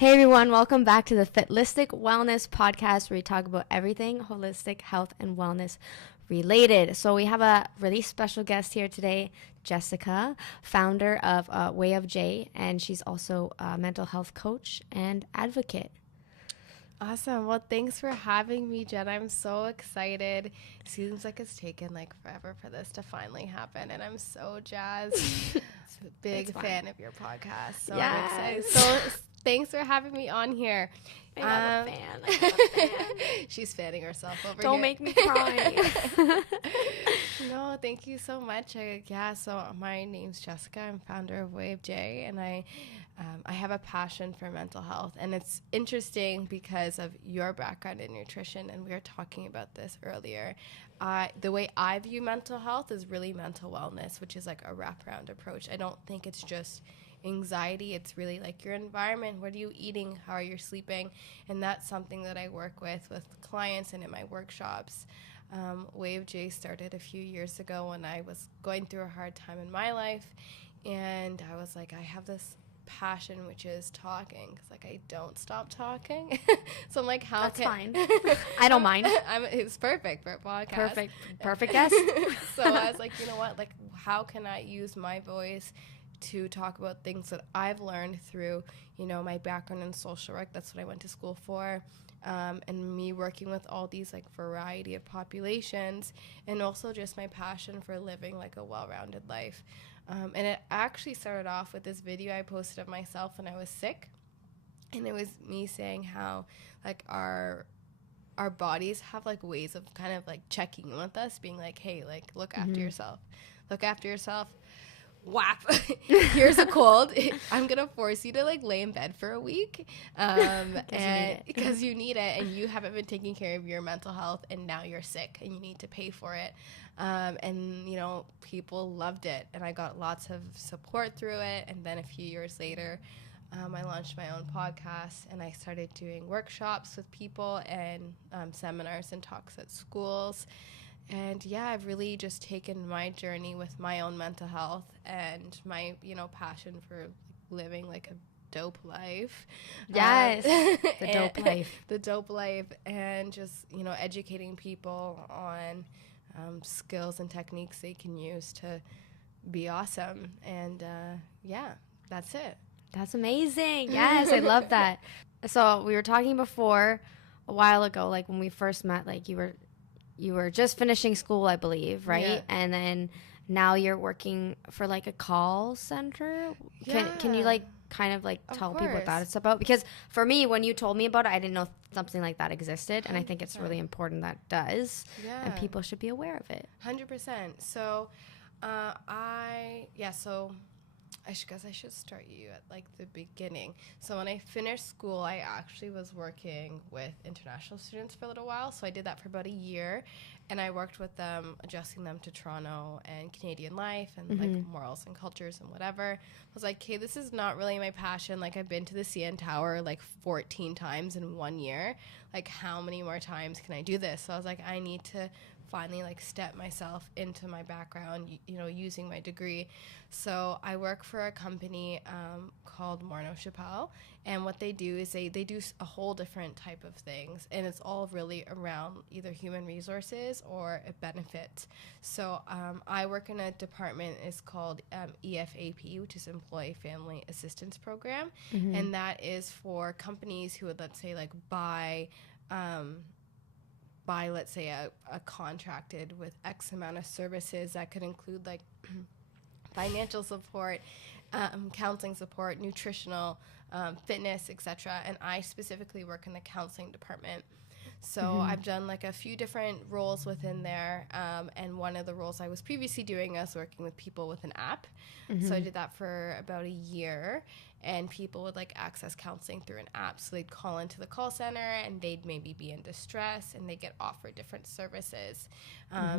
Hey everyone, welcome back to the Fitlistic Wellness Podcast, where we talk about everything holistic health and wellness related. So we have a really special guest here today, Jessica, founder of Way of J, and she's also a mental health coach and advocate. Awesome. Well, thanks for having me, Jen. I'm so excited. Seems like it's taken forever for this to finally happen, and I'm so jazzed. Big fan of your podcast. So I'm excited. So thanks for having me on here. I'm a fan. She's fanning herself over here. Don't make me cry. No, thank you so much. So my name's Jessica. I'm founder of Way of J, and I have a passion for mental health. And it's interesting because of your background in nutrition, and we were talking about this earlier. The way I view mental health is really mental wellness, which is like a wraparound approach. I don't think it's just anxiety. It's really like your environment. What are you eating? How are you sleeping? And that's something that I work with clients and in my workshops. Way of J started a few years ago when I was going through a hard time in my life, and I was like, I have this passion, which is talking, because I don't stop talking. So I'm like, that's fine. I don't mind. It's perfect for a podcast. Perfect guest. So I was like, you know what, how can I use my voice to talk about things that I've learned through, my background in social work. That's what I went to school for. And me working with all these variety of populations, and also just my passion for living a well-rounded life. And it actually started off with this video I posted of myself when I was sick. And it was me saying how our bodies have ways of kind of checking in with us, being like, hey, look after yourself. Look after yourself. Whap, here's a cold. I'm gonna force you to lay in bed for a week, because you need it, and you haven't been taking care of your mental health, and now you're sick and you need to pay for it. And people loved it, and I got lots of support through it. And then a few years later, I launched my own podcast, and I started doing workshops with people and seminars and talks at schools. And I've really just taken my journey with my own mental health and my, passion for living a dope life. Yes, the dope life. The dope life, and just, educating people on skills and techniques they can use to be awesome. And that's it. That's amazing. Yes, I love that. So we were talking before a while ago, when we first met, you were just finishing school, I believe, right? Yeah. And then now you're working for a call center. Yeah. Can you tell people what that's about? Because for me, when you told me about it, I didn't know something like that existed. 100%. And I think it's really important that does. Yeah. And people should be aware of it. 100%. So I guess I should start you at the beginning. So when I finished school, I actually was working with international students for a little while. So I did that for about a year, and I worked with them, adjusting them to Toronto and Canadian life and morals and cultures and whatever. I was like, hey, this is not really my passion. I've been to the CN Tower 14 times in 1 year. How many more times can I do this? So I was like, I need to finally step myself into my background, using my degree. So I work for a company called Morneau Chappelle, and what they do is they do a whole different type of things, and it's all really around either human resources or a benefit. So I work in a department, it's called EFAP, which is Employee Family Assistance Program, and that is for companies who would, let's say, buy, let's say, a contracted with X amount of services that could include financial support, counseling support, nutritional, fitness, etc. And I specifically work in the counseling department. So I've done a few different roles within there, and one of the roles I was previously doing, I was working with people with an app. So I did that for about a year, and people would access counseling through an app. So they'd call into the call center, and they'd maybe be in distress, and they get offered different services,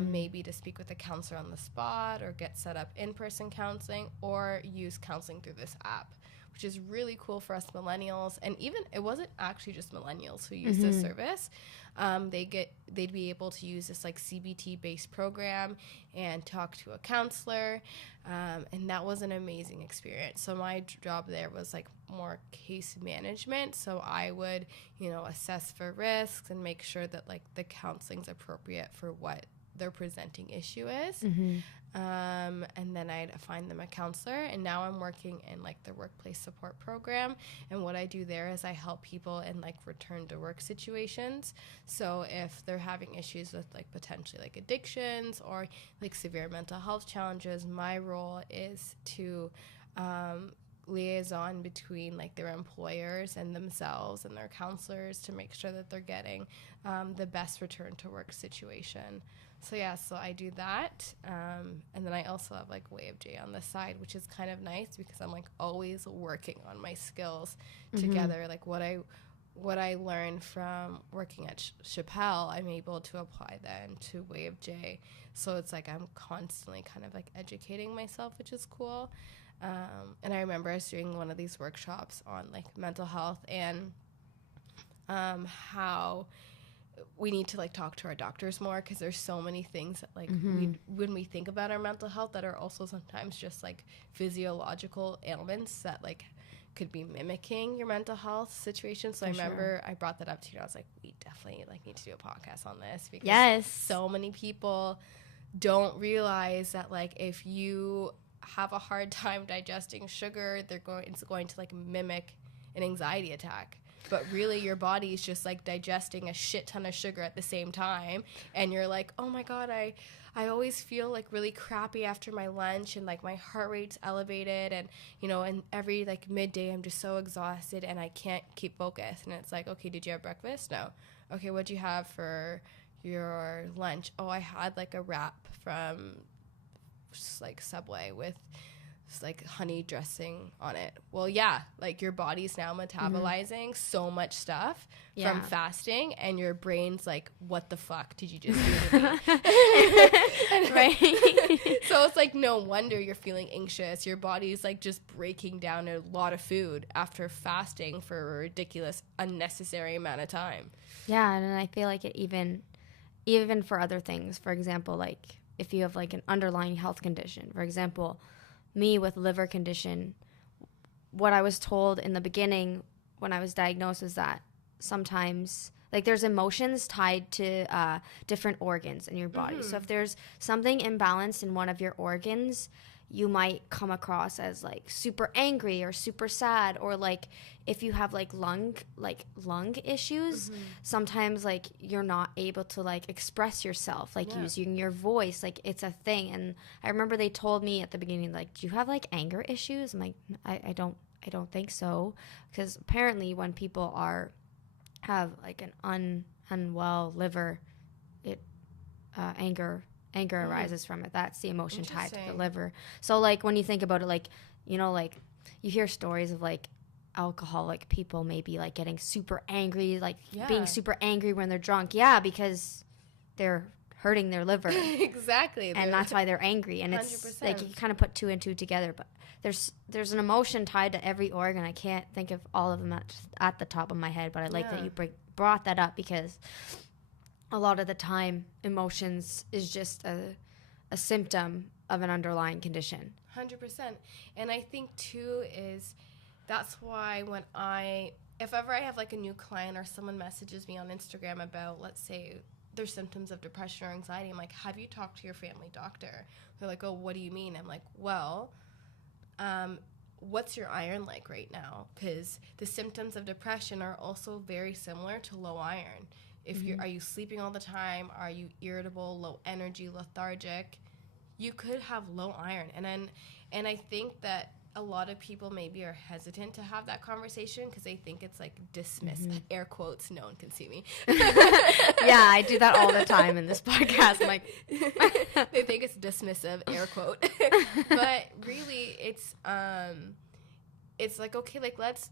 maybe to speak with a counselor on the spot, or get set up in-person counseling, or use counseling through this app, which is really cool for us millennials. And even it wasn't actually just millennials who use this service. They'd be able to use this like CBT based program and talk to a counselor, and that was an amazing experience. So my job there was like more case management, so I would assess for risks and make sure that like the counseling's appropriate for what their presenting issue is. And then I'd find them a counselor, and now I'm working in like the workplace support program, and what I do there is I help people in like return to work situations. So if they're having issues with like potentially like addictions or like severe mental health challenges, my role is to liaison between like their employers and themselves and their counselors to make sure that they're getting the best return to work situation. So yeah, so I do that, and then I also have like WayofJ on the side, which is kind of nice because I'm like always working on my skills together. Like what I learned from working at Chappelle, I'm able to apply then to WayofJ. So it's like I'm constantly kind of like educating myself, which is cool. And I remember I was doing one of these workshops on like mental health and how we need to like talk to our doctors more, because there's so many things that like when we think about our mental health that are also sometimes just like physiological ailments that like could be mimicking your mental health situation. So I remember I brought that up to you and I was like, we definitely like need to do a podcast on this, because so many people don't realize that like if you have a hard time digesting sugar, it's going to like mimic an anxiety attack. But really your body is just like digesting a shit ton of sugar at the same time, and you're like, oh my god, I always feel like really crappy after my lunch, and like my heart rate's elevated, and and every like midday I'm just so exhausted and I can't keep focused. And it's like, okay, did you have breakfast? No. Okay, what'd you have for your lunch? Oh, I had like a wrap from just like Subway with like honey dressing on it. Well, yeah, like your body's now metabolizing so much stuff from fasting, and your brain's like, what the fuck did you just do to me? Right? So it's like no wonder you're feeling anxious. Your body's like just breaking down a lot of food after fasting for a ridiculous unnecessary amount of time. Yeah, and I feel like it even for other things. For example, like if you have like an underlying health condition, for example, me with liver condition, what I was told in the beginning when I was diagnosed is that sometimes like there's emotions tied to different organs in your body. So if there's something imbalanced in one of your organs, you might come across as like super angry or super sad, or like if you have like lung issues, sometimes like you're not able to like express yourself, like using your voice, like it's a thing. And I remember they told me at the beginning, like, do you have like anger issues? I'm like, I don't think so, because apparently when people have like an unwell liver, it anger arises from it. That's the emotion tied to the liver. So like when you think about it, like like you hear stories of like alcoholic people maybe like getting super angry, like being super angry when they're drunk, because they're hurting their liver. Exactly. And that's why they're angry. And 100%. It's like you kind of put two and two together, but there's an emotion tied to every organ. I can't think of all of them at the top of my head, but I like that you brought that up, because a lot of the time emotions is just a symptom of an underlying condition. 100%. And I think too is that's why if ever I have like a new client or someone messages me on Instagram about, let's say, their symptoms of depression or anxiety, I'm like, have you talked to your family doctor? They're like, oh, what do you mean? I'm like, well, what's your iron like right now? Because the symptoms of depression are also very similar to low iron. Are you sleeping all the time? Are you irritable, low energy, lethargic? You could have low iron. And I think that a lot of people maybe are hesitant to have that conversation because they think it's like dismissive, air quotes, no one can see me. Yeah, I do that all the time in this podcast. I'm like, they think it's dismissive, air quote. But really it's it's like, okay, like let's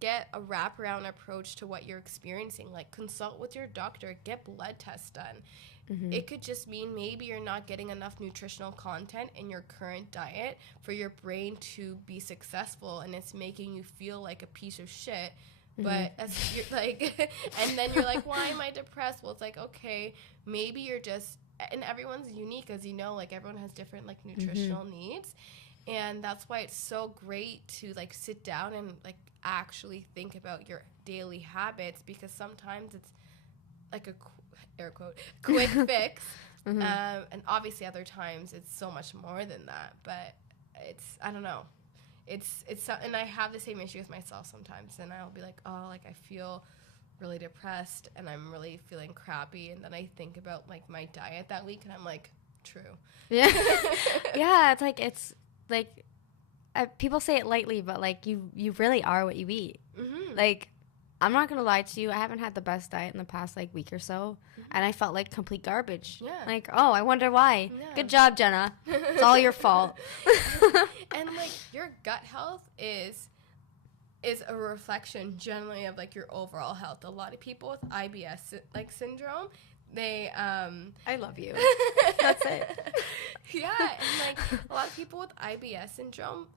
get a wraparound approach to what you're experiencing. Like consult with your doctor, get blood tests done. It could just mean maybe you're not getting enough nutritional content in your current diet for your brain to be successful, and it's making you feel like a piece of shit. But as you're like, and then you're like, why am I depressed? Well, it's like, okay, maybe you're just, and everyone's unique, as you know, like everyone has different like nutritional needs. And that's why it's so great to like sit down and like actually think about your daily habits, because sometimes it's like a air quote quick fix, and obviously other times it's so much more than that. But it's, I don't know, it's and I have the same issue with myself sometimes, and I'll be like, oh, like I feel really depressed and I'm really feeling crappy, and then I think about like my diet that week and I'm like, true. Yeah. Yeah, it's like people say it lightly, but like you really are what you eat. Like, I'm not gonna lie to you, I haven't had the best diet in the past like week or so, and I felt like complete garbage. Yeah. Like, oh, I wonder why. Yeah. Good job, Jenna. It's all your fault. And like your gut health is a reflection generally of like your overall health. A lot of people with IBS like syndrome, they I love you. That's it. Yeah, and like a lot of people with IBS syndrome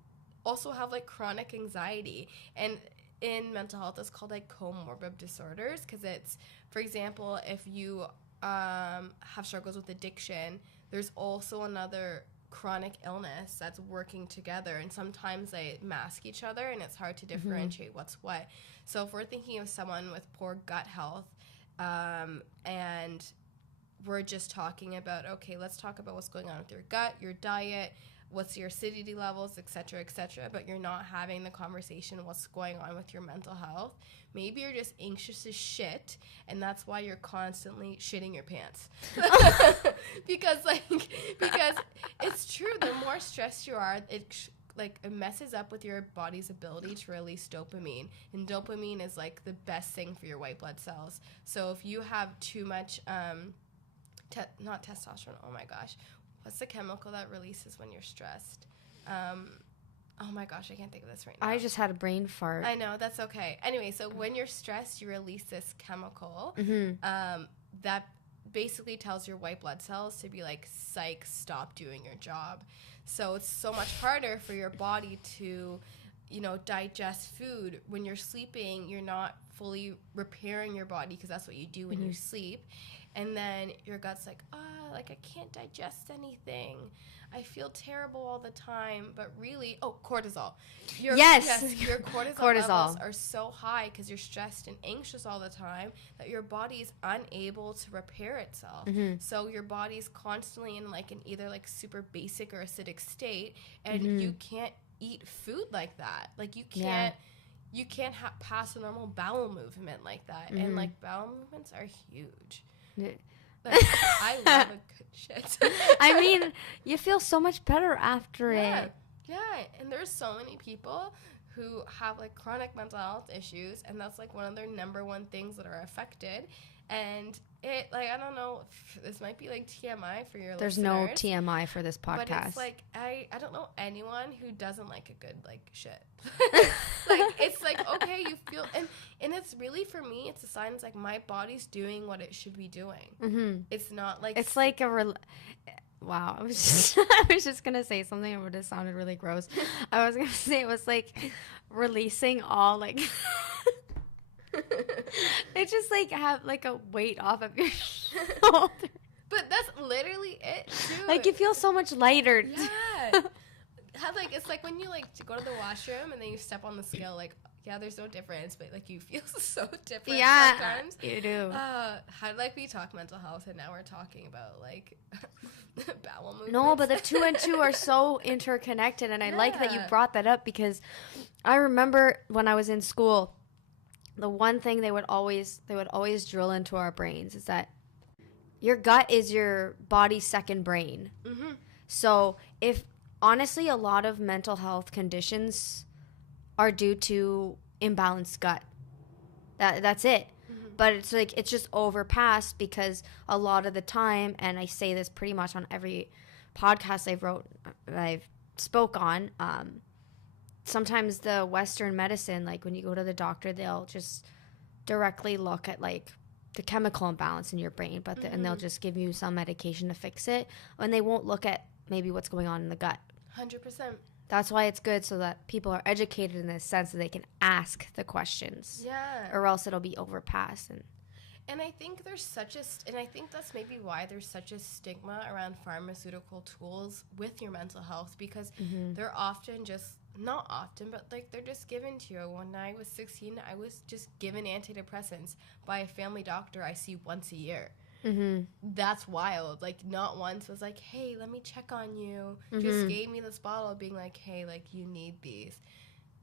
also have like chronic anxiety, and in mental health it's called like comorbid disorders, because it's, for example, if you have struggles with addiction, there's also another chronic illness that's working together, and sometimes they mask each other and it's hard to differentiate what's what. So if we're thinking of someone with poor gut health, and we're just talking about, okay, let's talk about what's going on with your gut, your diet, what's your acidity levels, et cetera, but you're not having the conversation what's going on with your mental health. Maybe you're just anxious as shit, and that's why you're constantly shitting your pants. because it's true, the more stressed you are, it messes up with your body's ability to release dopamine, and dopamine is like the best thing for your white blood cells. So if you have too much not testosterone, oh my gosh, what's the chemical that releases when you're stressed? Oh my gosh, I can't think of this right now. I just had a brain fart. I know, that's okay. Anyway, so when you're stressed, you release this chemical that basically tells your white blood cells to be like, psych, stop doing your job. So it's so much harder for your body to, digest food. When you're sleeping, you're not fully repairing your body, because that's what you do when you sleep. And then your gut's like, I can't digest anything. I feel terrible all the time. But really, cortisol. Your cortisol levels are so high because you're stressed and anxious all the time that your body's unable to repair itself. So your body's constantly in like an either like super basic or acidic state, and you can't eat food like that. Like you can't pass a normal bowel movement like that. And like bowel movements are huge. Like, I love a good shit. I mean, you feel so much better after it. Yeah, and there's so many people who have like chronic mental health issues, and that's like one of their number one things that are affected. And it, like, I don't know, this might be like TMI for your There's listeners. no TMI for this podcast. But it's like, I don't know anyone who doesn't like a good, like, shit. Like, it's like, okay, you feel, and it's really, for me, it's a sign, it's like, my body's doing what it should be doing. It's not like. It's like wow, I was just going to say something that would have sounded really gross. I was going to say it was like releasing all, like. It's just like have like a weight off of your shoulder. But that's literally it too. Like you feel so much lighter. Yeah. It's like when you like to go to the washroom and then you step on the scale, like, yeah, there's no difference, but like you feel so different sometimes. You do. How did we talk mental health and now we're talking about like bowel movements? No, but the 2 and 2 are so interconnected, and I like that you brought that up, because I remember when I was in school, the one thing they would always drill into our brains is that your gut is your body's second brain. So if honestly, a lot of mental health conditions are due to imbalanced gut. That's it. But it's like it's just overpassed, because a lot of the time, and I say this pretty much on every podcast I've spoke on, sometimes the Western medicine, like when you go to the doctor, they'll just directly look at like the chemical imbalance in your brain, but and they'll just give you some medication to fix it, and they won't look at maybe what's going on in the gut. 100%. That's why it's good, so that people are educated in this sense that they can ask the questions. Yeah. Or else it'll be overpassed. And I think and I think that's maybe why there's such a stigma around pharmaceutical tools with your mental health, because they're often not often, but like they're just given to you. When I was 16, I was just given antidepressants by a family doctor I see once a year. That's wild. Like, not once was like, hey, let me check on you. Just gave me this bottle being like, hey, like, you need these.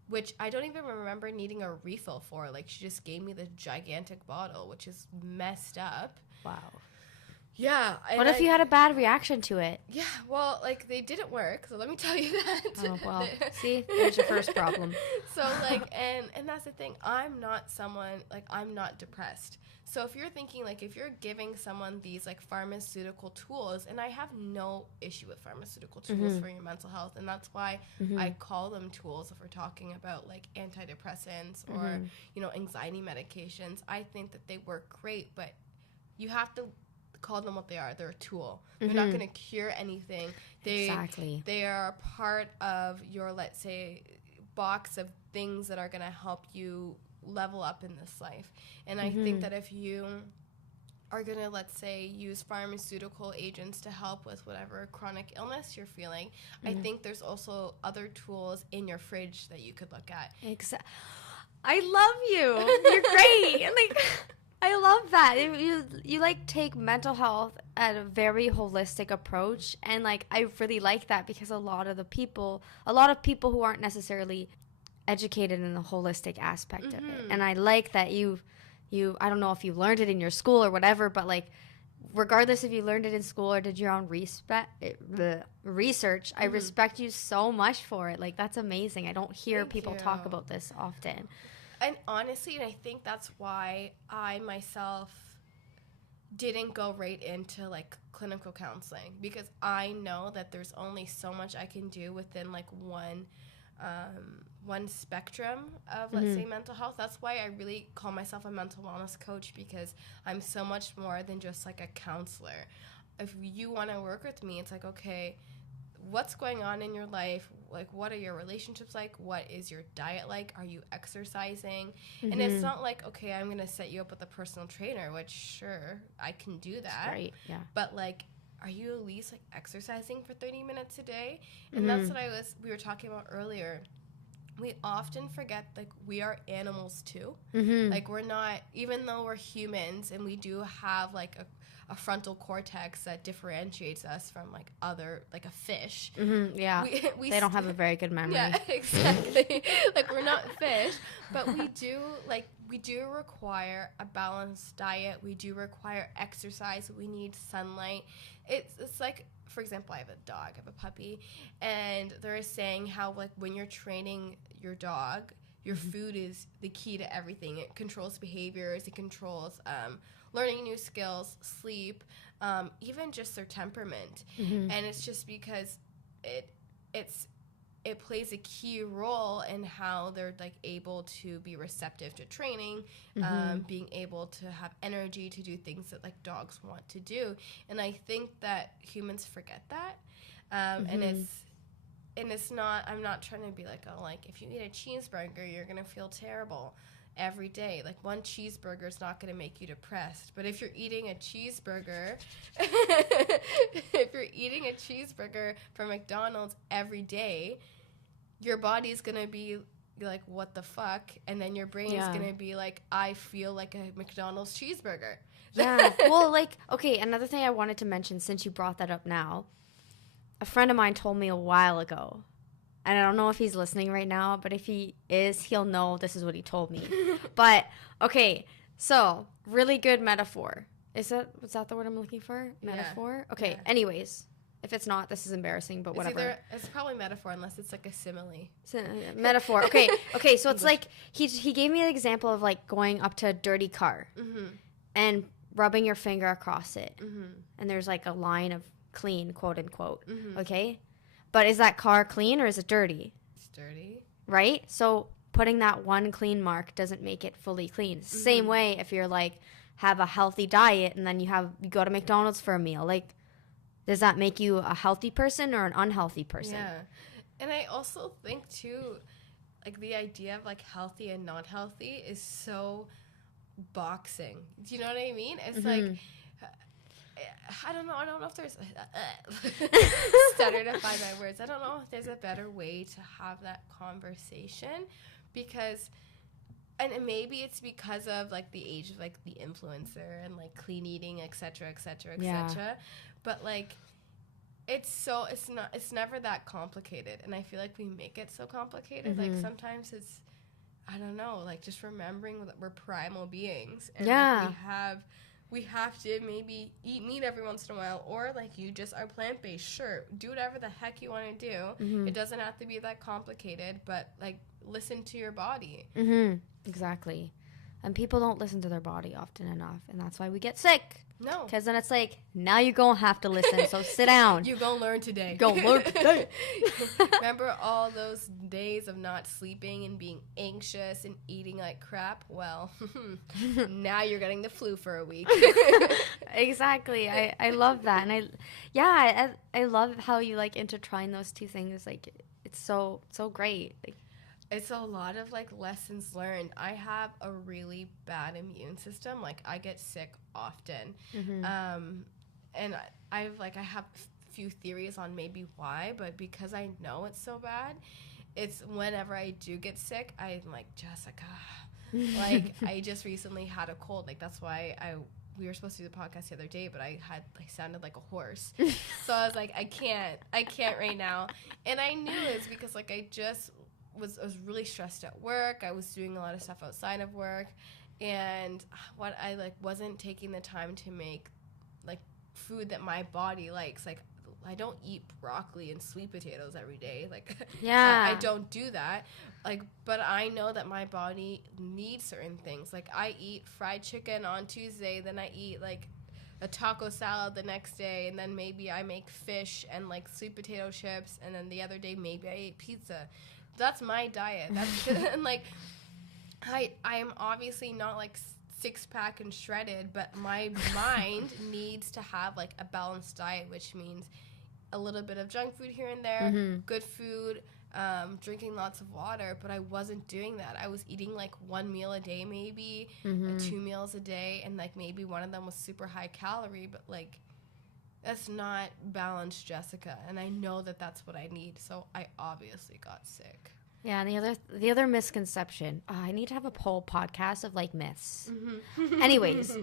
Which I don't even remember needing a refill for. Like, she just gave me the gigantic bottle, which is messed up. Wow. Yeah. What if you had a bad reaction to it? Yeah, well, like, they didn't work, so let me tell you that. Oh, well, see, there's your first problem. So, like, and that's the thing. I'm not depressed. So if you're thinking, like, if you're giving someone these, like, pharmaceutical tools, and I have no issue with pharmaceutical tools for your mental health, and that's why I call them tools if we're talking about, like, antidepressants or, you know, anxiety medications. I think that they work great, but you have to call them what they are. They're a tool. They're not going to cure anything. Exactly. They are part of your, let's say, box of things that are going to help you level up in this life. And I think that if you are going to, let's say, use pharmaceutical agents to help with whatever chronic illness you're feeling, I think there's also other tools in your fridge that you could look at. I love you. You're great. Like, I love that. You like take mental health at a very holistic approach, and like I really like that, because a lot of people who aren't necessarily educated in the holistic aspect of it. And I like that you I don't know if you learned it in your school or whatever, but like regardless if you learned it in school or did your own research, I respect you so much for it. Like, that's amazing. I don't hear people talk about this often. And honestly, and I think that's why I myself didn't go right into like clinical counseling, because I know that there's only so much I can do within like one spectrum of, let's say, mental health. That's why I really call myself a mental wellness coach, because I'm so much more than just like a counselor. If you want to work with me, it's like, okay, what's going on in your life? Like, what are your relationships like? What is your diet like? Are you exercising? And it's not like, okay, I'm going to set you up with a personal trainer, which sure, I can do that. Right, yeah. But like, are you at least like exercising for 30 minutes a day? And that's what we were talking about earlier. We often forget, like, we are animals too. Like, we're not, even though we're humans and we do have like a frontal cortex that differentiates us from like a fish. Yeah. They don't have a very good memory. Yeah, exactly. Like, we're not fish, but we do require a balanced diet. We do require exercise. We need sunlight. It's like, for example, I have a dog, I have a puppy, and they're saying how, like, when you're training your dog, your food is the key to everything. It controls behaviors, it controls learning new skills, sleep, even just their temperament. And it's just because it plays a key role in how they're like able to be receptive to training, being able to have energy to do things that like dogs want to do. And I think that humans forget that. And it's not, I'm not trying to be like, oh, like if you eat a cheeseburger, you're going to feel terrible every day. Like, one cheeseburger is not going to make you depressed. But if you're eating a cheeseburger, from McDonald's every day, your body's going to be like, what the fuck? And then your brain is going to be like, I feel like a McDonald's cheeseburger. Yeah. Well, like, okay, another thing I wanted to mention, since you brought that up now, a friend of mine told me a while ago, and I don't know if he's listening right now, but if he is, he'll know this is what he told me. But, okay, so, really good metaphor. Was that the word I'm looking for? Metaphor? Yeah. Okay, Yeah. Anyways, if it's not, this is embarrassing, but whatever. It's probably metaphor, unless it's like a simile. Metaphor. Okay, so it's like, he gave me an example of like going up to a dirty car and rubbing your finger across it. And there's like a line of clean, quote unquote. Okay? But is that car clean or is it dirty? It's dirty. right? So putting that one clean mark doesn't make it fully clean. Same way if you're like have a healthy diet and then you go to McDonald's for a meal. Like, does that make you a healthy person or an unhealthy person? Yeah. And I also think too, like the idea of like healthy and not healthy is so boxing. Do you know what I mean? It's like, I don't know if there's stutter to find my words. I don't know if there's a better way to have that conversation, because, and maybe it's because of like the age of like the influencer and like clean eating, etc., etc., etc. But like, it's never that complicated, and I feel like we make it so complicated. Like sometimes it's, I don't know, like just remembering that we're primal beings, and like we have to maybe eat meat every once in a while, or like you just are plant-based. Sure, do whatever the heck you want to do. It doesn't have to be that complicated, but like listen to your body. Exactly. And people don't listen to their body often enough, and that's why we get sick. No. Because then it's like, now you're going to have to listen, so sit down. You're going to learn today. Go learn today. Remember all those days of not sleeping and being anxious and eating like crap? Well, now you're getting the flu for a week. Exactly. I love that. And I love how you like intertwine those two things. Like, it's so great. Like, it's a lot of like lessons learned. I have a really bad immune system. Like I get sick often. And I have a few theories on maybe why, but because I know it's so bad, it's whenever I do get sick, I'm like, Jessica, like I just recently had a cold. Like that's why we were supposed to do the podcast the other day, but I sounded like a horse. So I was like, I can't right now. And I knew it's because like I was really stressed at work. I was doing a lot of stuff outside of work, and what I like wasn't taking the time to make like food that my body likes. Like I don't eat broccoli and sweet potatoes every day. Like I don't do that. Like, but I know that my body needs certain things. Like I eat fried chicken on Tuesday, then I eat like a taco salad the next day, and then maybe I make fish and like sweet potato chips, and then the other day maybe I ate pizza. That's my diet. That's and like I am obviously not like six-pack and shredded, but my mind needs to have like a balanced diet, which means a little bit of junk food here and there, good food, drinking lots of water. But I wasn't doing that. I was eating like one meal a day, maybe 2 meals a day, and like maybe one of them was super high calorie, but like that's not balanced, Jessica, and I know that that's what I need, so I obviously got sick. Yeah, and the other misconception, I need to have a whole podcast of like myths. Anyways,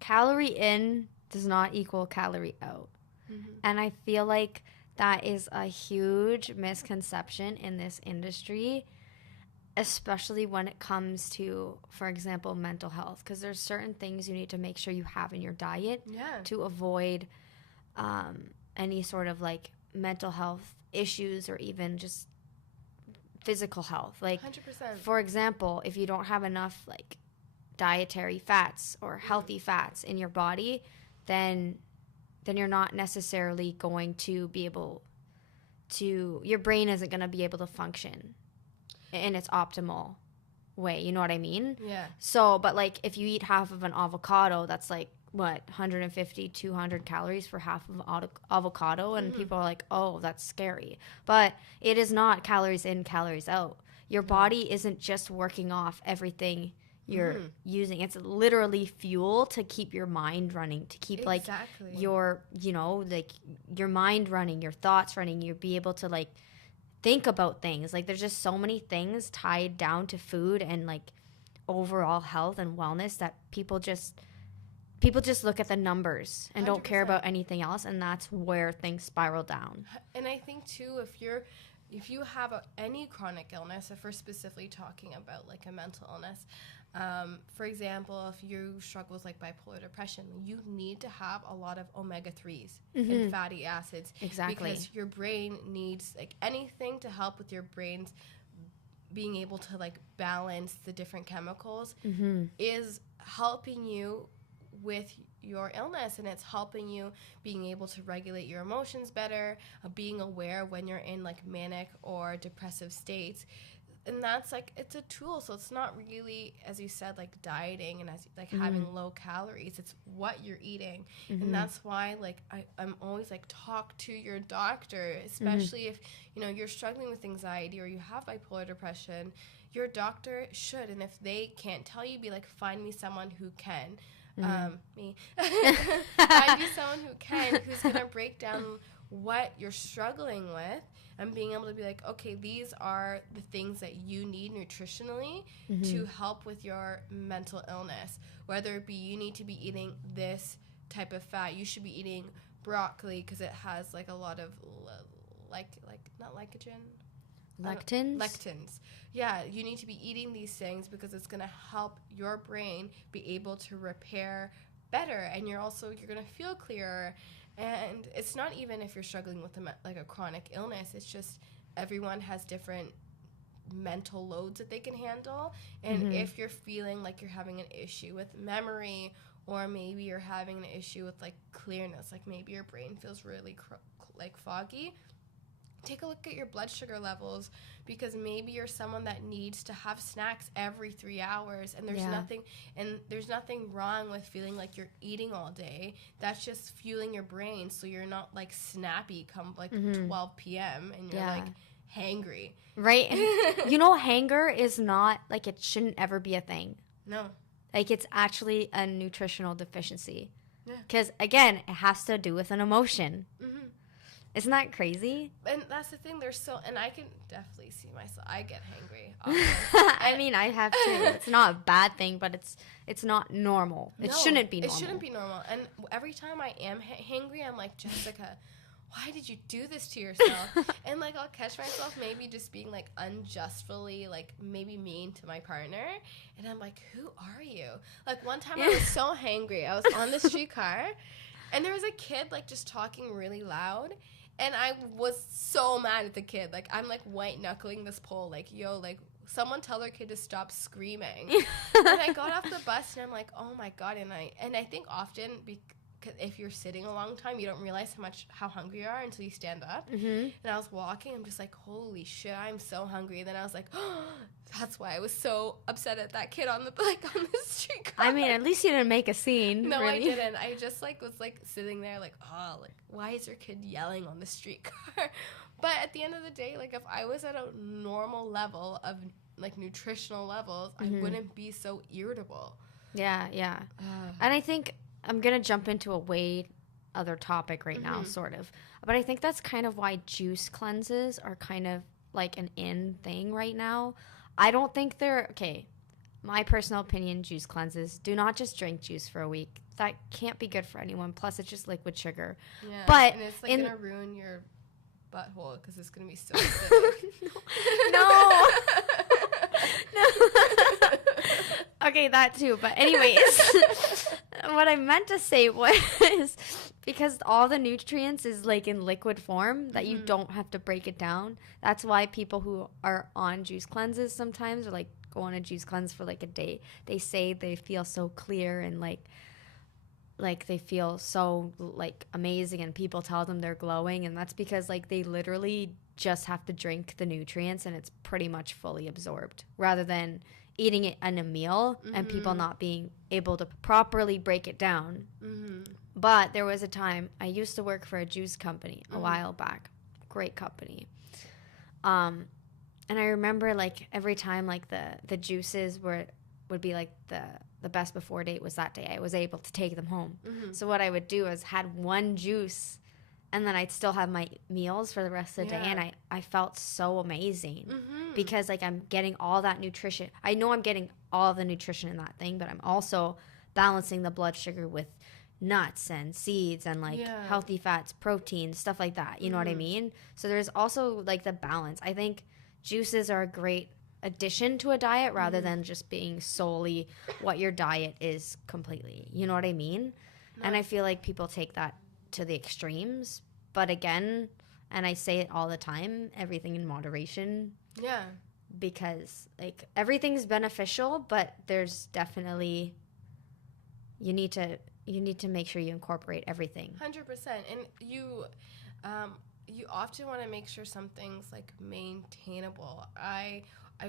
calorie in does not equal calorie out. And I feel like that is a huge misconception in this industry, especially when it comes to, for example, mental health, because there's certain things you need to make sure you have in your diet to avoid any sort of like mental health issues or even just physical health. Like 100%. For example, if you don't have enough like dietary fats or healthy fats in your body, then you're not necessarily going to be able to, your brain isn't going to be able to function in its optimal way. You know what I mean? Yeah. So, but like if you eat half of an avocado, that's like what, 150, 200 calories for half of avocado, and people are like, oh, that's scary. But it is not calories in, calories out. Your body isn't just working off everything you're using. It's literally fuel to keep your mind running, to keep like your, you know, like your mind running, your thoughts running, you'll be able to like think about things. Like there's just so many things tied down to food and like overall health and wellness that people just look at the numbers and 100%. Don't care about anything else, and that's where things spiral down. And I think too, if you have any chronic illness, if we're specifically talking about like a mental illness, for example, if you struggle with like bipolar depression, you need to have a lot of omega-3s and fatty acids. Exactly. Because your brain needs like anything to help with your brain's being able to like balance the different chemicals is helping you with your illness, and it's helping you being able to regulate your emotions better, being aware when you're in like manic or depressive states. And that's like, it's a tool. So it's not really, as you said, like dieting and as like having low calories. It's what you're eating. And that's why like I'm always like, talk to your doctor, especially if, you know, you're struggling with anxiety or you have bipolar depression. Your doctor should, and if they can't tell you, be like, find me someone who can. Me. Find me someone who can, who's going to break down what you're struggling with, and being able to be like, okay, these are the things that you need nutritionally to help with your mental illness. Whether it be you need to be eating this type of fat, you should be eating broccoli because it has like a lot of not glycogen. Lectins. Yeah, you need to be eating these things because it's going to help your brain be able to repair better, and you're going to feel clearer. And it's not even if you're struggling with like a chronic illness. It's just everyone has different mental loads that they can handle. And if you're feeling like you're having an issue with memory, or maybe you're having an issue with like clearness, like maybe your brain feels really like foggy, take a look at your blood sugar levels, because maybe you're someone that needs to have snacks every 3 hours, and there's nothing wrong with feeling like you're eating all day. That's just fueling your brain so you're not like snappy come like 12 p.m. and you're like hangry. Right. And, you know, hanger is not like, it shouldn't ever be a thing. No. Like, it's actually a nutritional deficiency. Yeah. Because again, it has to do with an emotion. Isn't that crazy? And that's the thing. And I can definitely see myself. I get hangry. I mean, I have too. It's not a bad thing, but it's not normal. It shouldn't be normal. It shouldn't be normal. And every time I am hangry, I'm like, Jessica, why did you do this to yourself? And like, I'll catch myself maybe just being like unjustly, like maybe mean to my partner. And I'm like, who are you? Like one time I was so hangry. I was on the streetcar, and there was a kid like just talking really loud. And I was so mad at the kid. Like, I'm, like, white-knuckling this pole. Like, yo, like, someone tell their kid to stop screaming. And I got off the bus, and I'm like, oh, my God. And I think often, because if you're sitting a long time, you don't realize how hungry you are until you stand up. And I was walking. I'm just like, holy shit, I'm so hungry. And then I was like, oh, that's why I was so upset at that kid on the street car. I mean, at least you didn't make a scene. No, really. I didn't. I just like was like sitting there like, oh, like why is your kid yelling on the streetcar? But at the end of the day, like if I was at a normal level of like nutritional levels, I wouldn't be so irritable. Yeah. And I think I'm gonna jump into a way other topic right now, sort of. But I think that's kind of why juice cleanses are kind of like an in thing right now. I don't think they're okay. My personal opinion, juice cleanses. Do not just drink juice for a week. That can't be good for anyone. Plus, it's just liquid sugar. Yeah, but and it's like gonna ruin your butthole because it's gonna be so acidic. No. Okay, that too. But anyways, what I meant to say was because all the nutrients is like in liquid form that you don't have to break it down. That's why people who are on juice cleanses sometimes, or like go on a juice cleanse for like a day, they say they feel so clear and like they feel so like amazing, and people tell them they're glowing, and that's because like they literally just have to drink the nutrients and it's pretty much fully absorbed, rather than eating it in a meal and people not being able to properly break it down. But there was a time I used to work for a juice company a while back. Great company. And I remember like every time like the juices would be like the best before date was that day. I was able to take them home. So what I would do is had one juice, and then I'd still have my meals for the rest of the day, and I felt so amazing because like I'm getting all that nutrition. I know I'm getting all the nutrition in that thing, but I'm also balancing the blood sugar with nuts and seeds and like healthy fats, protein, stuff like that. You know what I mean? So there's also like the balance. I think juices are a great addition to a diet rather than just being solely what your diet is completely. You know what I mean? And I feel like people take that to the extremes. But again, and I say it all the time, everything in moderation. Yeah. Because like everything's beneficial, but there's definitely, you need to you need to make sure you incorporate everything. 100%. And you often want to make sure something's like maintainable. I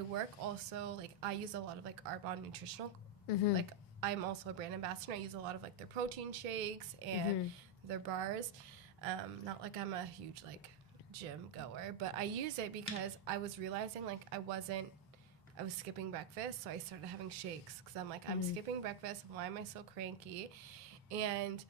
work also, like, I use a lot of like Arbonne nutritional, like, I'm also a brand ambassador. I use a lot of like their protein shakes and their bars. Not like I'm a huge like gym goer, but I use it because I was realizing like I was skipping breakfast, so I started having shakes because I'm like, I'm skipping breakfast. Why am I so cranky? And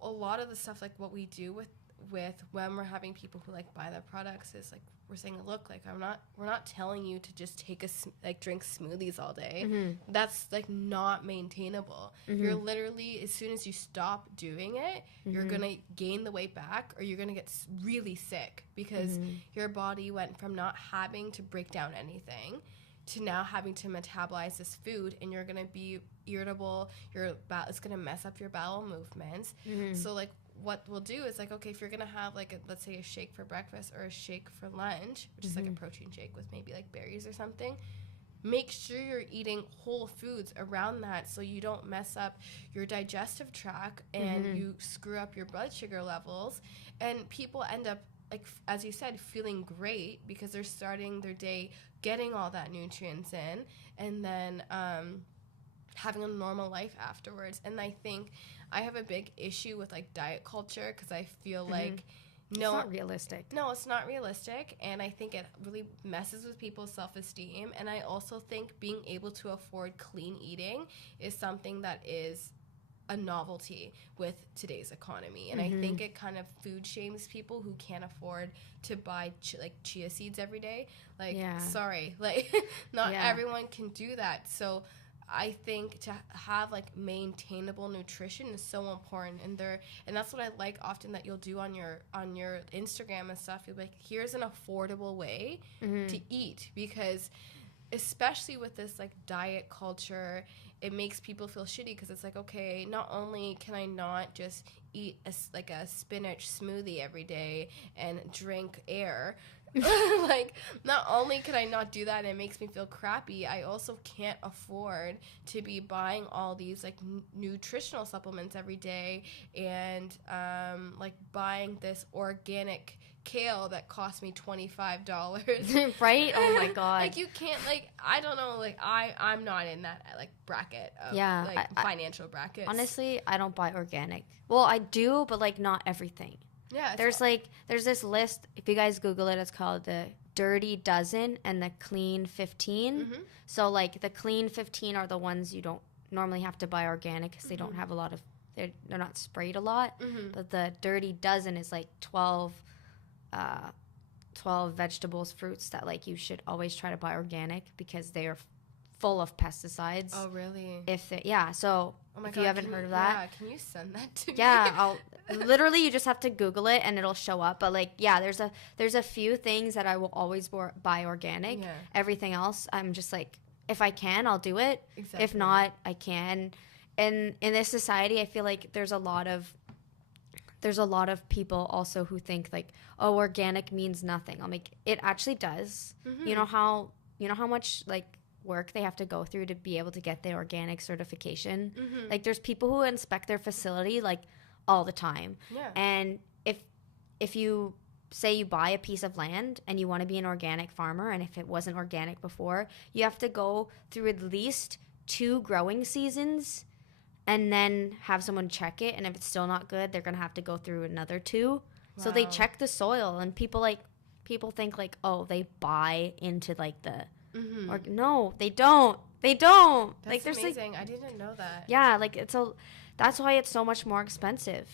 a lot of the stuff, like what we do with when we're having people who like buy their products is like, we're saying, look, like, we're not telling you to just drink smoothies all day. That's like not maintainable. You're literally, as soon as you stop doing it, you're gonna gain the weight back, or you're gonna get really sick because your body went from not having to break down anything to now having to metabolize this food, and you're gonna be irritable. It's gonna mess up your bowel movements. So like, what we'll do is like, okay, if you're gonna have like let's say a shake for breakfast or a shake for lunch, which is like a protein shake with maybe like berries or something, make sure you're eating whole foods around that so you don't mess up your digestive tract and you screw up your blood sugar levels. And people end up, like, as you said, feeling great because they're starting their day getting all that nutrients in, and then having a normal life afterwards. And I think I have a big issue with like diet culture because I feel like it's not realistic. No, it's not realistic, and I think it really messes with people's self-esteem. And I also think being able to afford clean eating is something that is a novelty with today's economy. And I think it kind of food shames people who can't afford to buy chia seeds every day. Like, sorry, like not everyone can do that. So I think to have like maintainable nutrition is so important, and that's what I like often that you'll do on your Instagram and stuff. You'll be like, here's an affordable way to eat, because especially with this like diet culture, it makes people feel shitty because it's like, okay, not only can I not just eat a spinach smoothie every day and drink air, like, not only can I not do that and it makes me feel crappy, I also can't afford to be buying all these like nutritional supplements every day, and like buying this organic kale that cost me $25. Right? Oh my god. Like, you can't, like, I don't know, like, I'm not in that like bracket of like financial brackets. Honestly, I don't buy organic. Well, I do, but like not everything. Yeah. There's this list, if you guys Google it, it's called the Dirty Dozen and the Clean 15. So like the Clean 15 are the ones you don't normally have to buy organic because they don't have a lot of, they're not sprayed a lot. But the Dirty Dozen is like 12 vegetables, fruits that like you should always try to buy organic because they are full of pesticides. Oh, really? So if you haven't heard of that. Yeah, can you send that to me? Yeah, literally you just have to Google it and it'll show up. But like, yeah, there's a few things that I will always buy organic. Yeah. Everything else, I'm just like, if I can, I'll do it. Exactly. If not, I can. And in this society, I feel like there's a lot of people also who think like, oh, organic means nothing. I'm like, it actually does. You know how much like work they have to go through to be able to get the organic certification. Like, there's people who inspect their facility like all the time. Yeah. And if you say you buy a piece of land and you want to be an organic farmer, and if it wasn't organic before, you have to go through at least 2 growing seasons and then have someone check it, and if it's still not good, they're going to have to go through another 2. Wow. So they check the soil, and people think like, oh, they buy into like the or no, they don't. That's like, amazing. I didn't know that. Yeah, like that's why it's so much more expensive.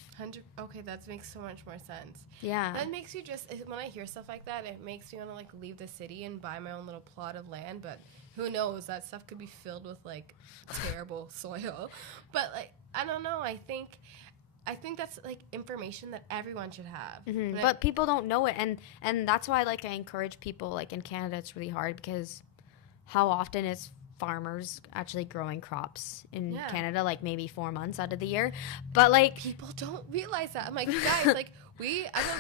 Okay, that makes so much more sense. Yeah. That makes you just, when I hear stuff like that, it makes me want to like leave the city and buy my own little plot of land, but who knows, that stuff could be filled with like terrible soil. But like, I don't know, I think that's like information that everyone should have. But people don't know it, and that's why like I encourage people, like in Canada it's really hard because how often is farmers actually growing crops in Canada, like maybe 4 months out of the year, but like people don't realize that. I'm like, guys, like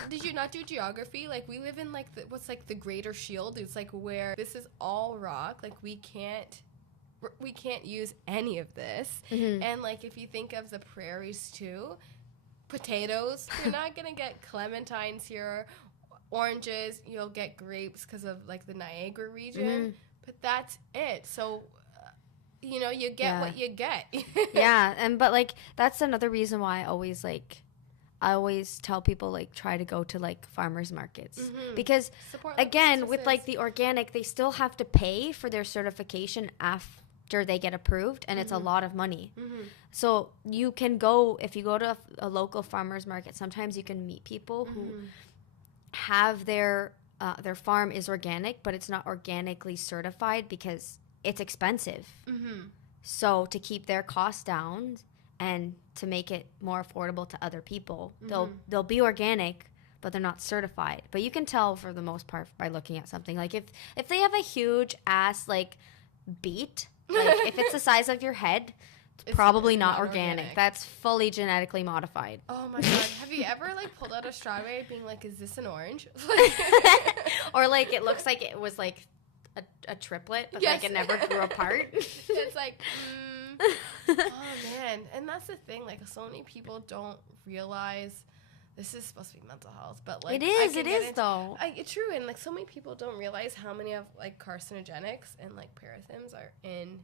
did you not do geography? Like, we live in like what's like the Greater Shield. It's like where this is all rock. Like, we can't we can't use any of this. And like if you think of the prairies too, potatoes, you're not gonna get clementines here, oranges, you'll get grapes because of like the Niagara region, but that's it. So you know, you get what you get. But like that's another reason why I always tell people like try to go to like farmers markets because again with like the organic, they still have to pay for their certification after they get approved, and it's a lot of money. So you can go, if you go to a local farmers market, sometimes you can meet people who have their farm is organic, but it's not organically certified because it's expensive. So to keep their costs down and to make it more affordable to other people, they'll be organic, but they're not certified. But you can tell for the most part by looking at something. Like if they have a huge ass like beet, like if it's the size of your head, it's probably not organic. That's fully genetically modified. Oh my god! Have you ever like pulled out a strawberry being like, "Is this an orange?" Or like it looks like it was like a triplet, but like it never grew apart. It's like, oh man, and that's the thing. Like so many people don't realize. This is supposed to be mental health, but like it is though. It's true, and like so many people don't realize how many of like carcinogenics and like paraffins are in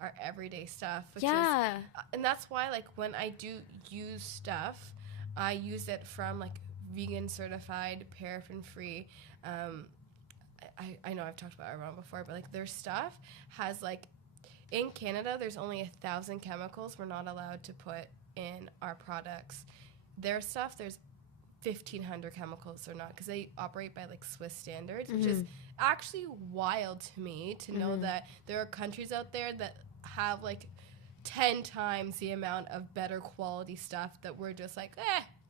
our everyday stuff. Which is, and that's why like when I do use stuff, I use it from like vegan certified, paraffin free. I know I've talked about Iran before, but like their stuff has like in Canada, there's only 1,000 chemicals we're not allowed to put in our products. Their stuff, there's 1,500 chemicals they're not, because they operate by like Swiss standards, which is actually wild to me to know that there are countries out there that have like 10 times the amount of better quality stuff that we're just like,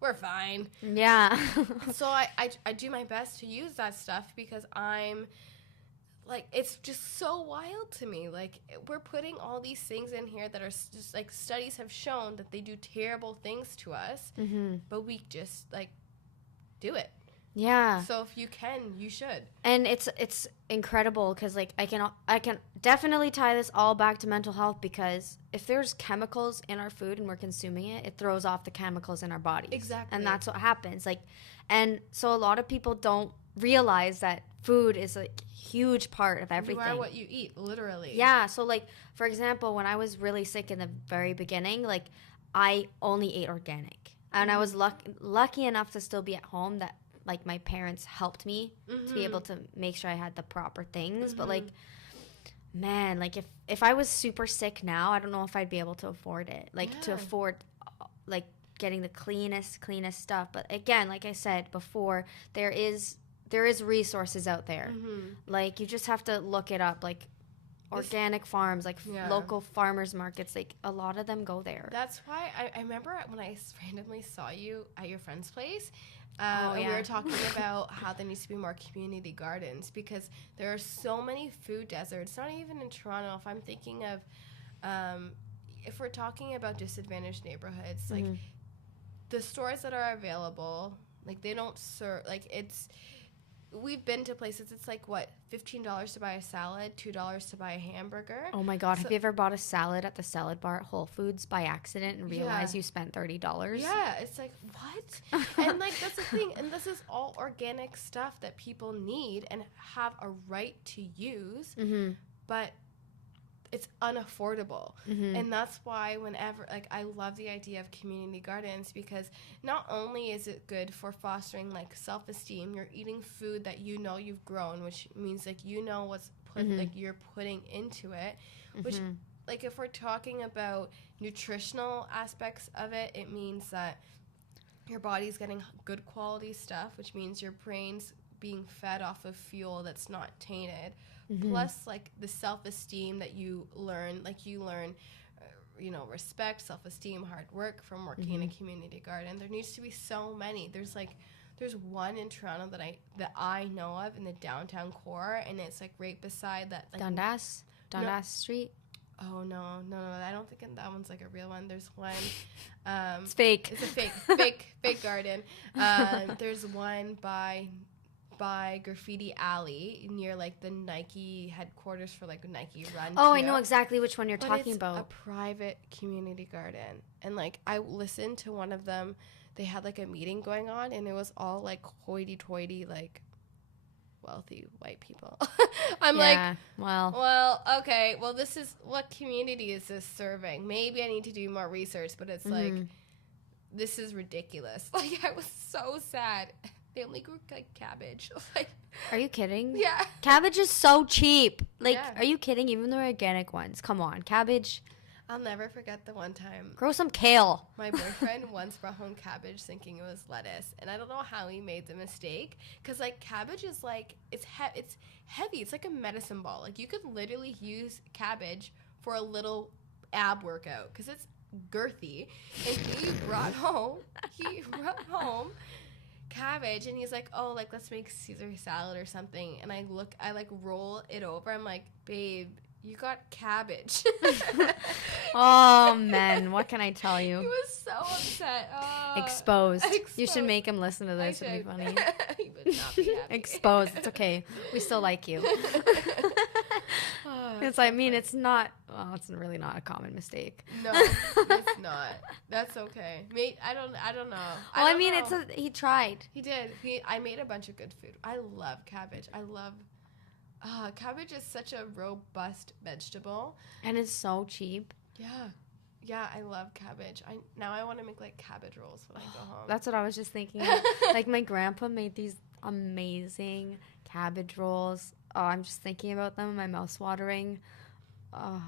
we're fine. Yeah. So I do my best to use that stuff because I'm like, it's just so wild to me. Like we're putting all these things in here that are just like studies have shown that they do terrible things to us, but we just like do it. Yeah. So if you can, you should. And it's incredible because like I can definitely tie this all back to mental health, because if there's chemicals in our food and we're consuming it, it throws off the chemicals in our bodies. Exactly. And that's what happens. Like, and so a lot of people don't realize that food is a huge part of everything. You are what you eat, literally. Yeah. So like, for example, when I was really sick in the very beginning, like I only ate organic, and I was lucky enough to still be at home that like my parents helped me to be able to make sure I had the proper things. But like, man, like if I was super sick now, I don't know if I'd be able to afford it. Like to afford like getting the cleanest stuff. But again, like I said before, there is resources out there. Like you just have to look it up. Like organic farms, like local farmers markets, like a lot of them go there. That's why I remember when I randomly saw you at your friend's place. We were talking about how there needs to be more community gardens, because there are so many food deserts, not even in Toronto. If I'm thinking of, if we're talking about disadvantaged neighborhoods, like the stores that are available, like they don't serve, like we've been to places, it's like what, $15 to buy a salad, $2 to buy a hamburger. Oh my God, have you ever bought a salad at the salad bar at Whole Foods by accident and realized you spent $30? Yeah, it's like, what? And like that's the thing, and this is all organic stuff that people need and have a right to use, but it's unaffordable. And that's why whenever, like, I love the idea of community gardens, because not only is it good for fostering like self-esteem, you're eating food that you know you've grown, which means like you know what's like you're putting into it, which like if we're talking about nutritional aspects of it, it means that your body's getting good quality stuff, which means your brain's being fed off of fuel that's not tainted. Plus, like, the self-esteem that you learn, respect, self-esteem, hard work from working in a community garden. There needs to be so many. There's one in Toronto that I know of in the downtown core, and it's, like, right beside that. Like, Dundas Street? Oh, no, I don't think that one's, like, a real one. There's one. It's fake. It's a fake garden. There's one by by Graffiti Alley near like the Nike headquarters for like Nike Run. Oh, too. I know exactly which one you're But talking it's about. a private community garden. And like I listened to one of them. They had like a meeting going on, and it was all like hoity-toity, like wealthy white people. I'm like, well, okay, well, this is, what community is this serving? Maybe I need to do more research, but it's like, this is ridiculous. Like, I was so sad. They only grew like cabbage. Like, are you kidding? Yeah. Cabbage is so cheap. Like, Yeah. are you kidding? Even the organic ones. Come on, cabbage. I'll never forget the one time Grow some kale. my boyfriend once brought home cabbage thinking it was lettuce, and I don't know how he made the mistake, because like cabbage is like, it's heavy. It's like a medicine ball. Like, you could literally use cabbage for a little ab workout because it's girthy. And he brought home cabbage, and he's like, oh, like, let's make Caesar salad or something. And I like roll it over. I'm like, babe, you got cabbage. Oh, man. What can I tell you? He was so upset. Exposed. You should make him listen to this. It'd be funny. He would not be happy. Exposed. It's okay. We still like you. It's not, well, it's really not a common mistake. No, it's not. That's okay. I don't know. Well, he tried. He did. I made a bunch of good food. I love cabbage. Cabbage is such a robust vegetable. And it's so cheap. Yeah, I love cabbage. Now I want to make like cabbage rolls when I go home. That's what I was just thinking. Like, my grandpa made these amazing cabbage rolls. Oh, I'm just thinking about them. My mouth's watering. Oh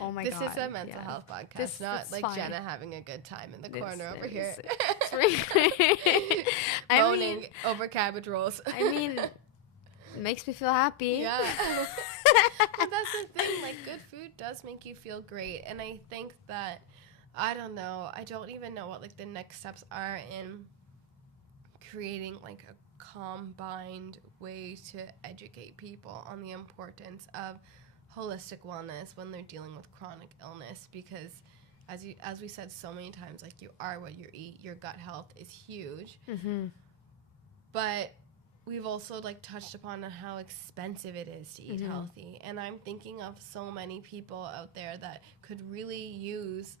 my God. This is a mental health podcast, not like fine. Jenna having a good time in the corner over here. Moaning over cabbage rolls. I mean, it makes me feel happy. Yeah. But that's the thing. Like, good food does make you feel great. And I think that, I don't know. I don't even know what like the next steps are in creating like a combined way to educate people on the importance of holistic wellness when they're dealing with chronic illness, because as we said so many times, like, you are what you eat. Your gut health is huge. But we've also like touched upon how expensive it is to eat healthy, and I'm thinking of so many people out there that could really use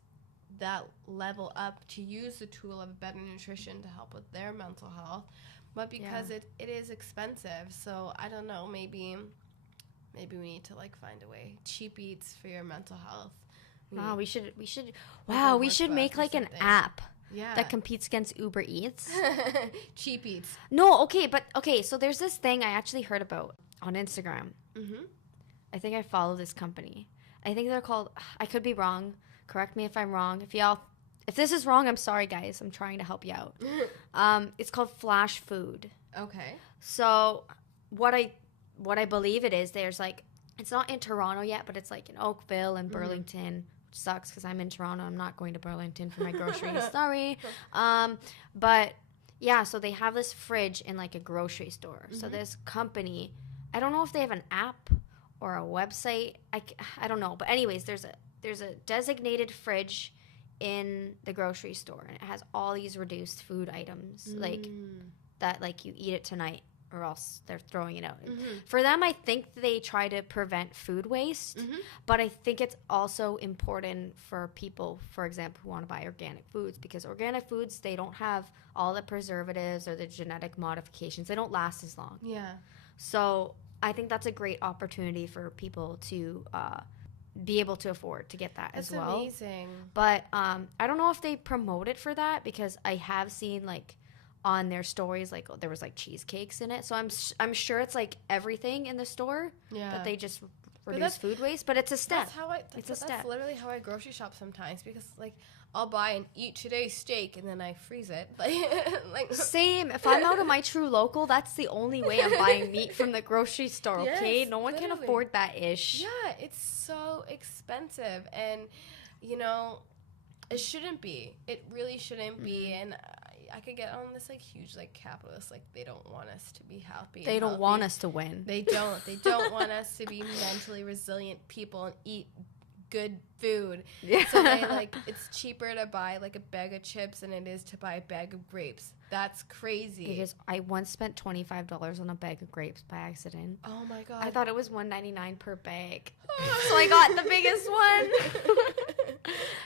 that level up to use the tool of better nutrition to help with their mental health. But because it is expensive, so I don't know, maybe we need to like find a way. Cheap eats for your mental health. We should make like an app that competes against Uber Eats. Cheap Eats. No, okay, so there's this thing I actually heard about on Instagram. I think I follow this company. I think they're called, I could be wrong. Correct me if I'm wrong. If this is wrong, I'm sorry, guys. I'm trying to help you out. It's called Flash Food. Okay. So what I believe it is, there's like, it's not in Toronto yet, but it's like in Oakville and Burlington, which sucks because I'm in Toronto. I'm not going to Burlington for my groceries. Sorry. But yeah, so they have this fridge in like a grocery store. So this company, I don't know if they have an app or a website. I don't know. But anyways, there's a designated fridge in the grocery store, and it has all these reduced food items like that, like, you eat it tonight or else they're throwing it out. For them, I think they try to prevent food waste, but I think it's also important for people, for example, who want to buy organic foods, because organic foods, they don't have all the preservatives or the genetic modifications. They don't last as long. Yeah. So I think that's a great opportunity for people to be able to afford to get that as well. That's amazing. But I don't know if they promote it for that, because I have seen like on their stories, like, there was like cheesecakes in it. So I'm sure it's like everything in the store that they just reduce food waste, but it's a step. That's literally how I grocery shop sometimes, because like I'll buy and eat today's steak and then I freeze it. Like same. If I'm out of my true local, that's the only way I'm buying meat from the grocery store. Okay, yes, no one can afford that ish. Yeah, it's so expensive, and you know, it shouldn't be. It really shouldn't be, and I could get on this like huge like capitalist, like, they don't want us to be happy. They don't want us to win. They don't want us to be mentally resilient people and eat good food. Yeah. So they like, it's cheaper to buy like a bag of chips than it is to buy a bag of grapes. That's crazy. Because I once spent $25 on a bag of grapes by accident. Oh my God. I thought it was $1.99 per bag. So I got the biggest one.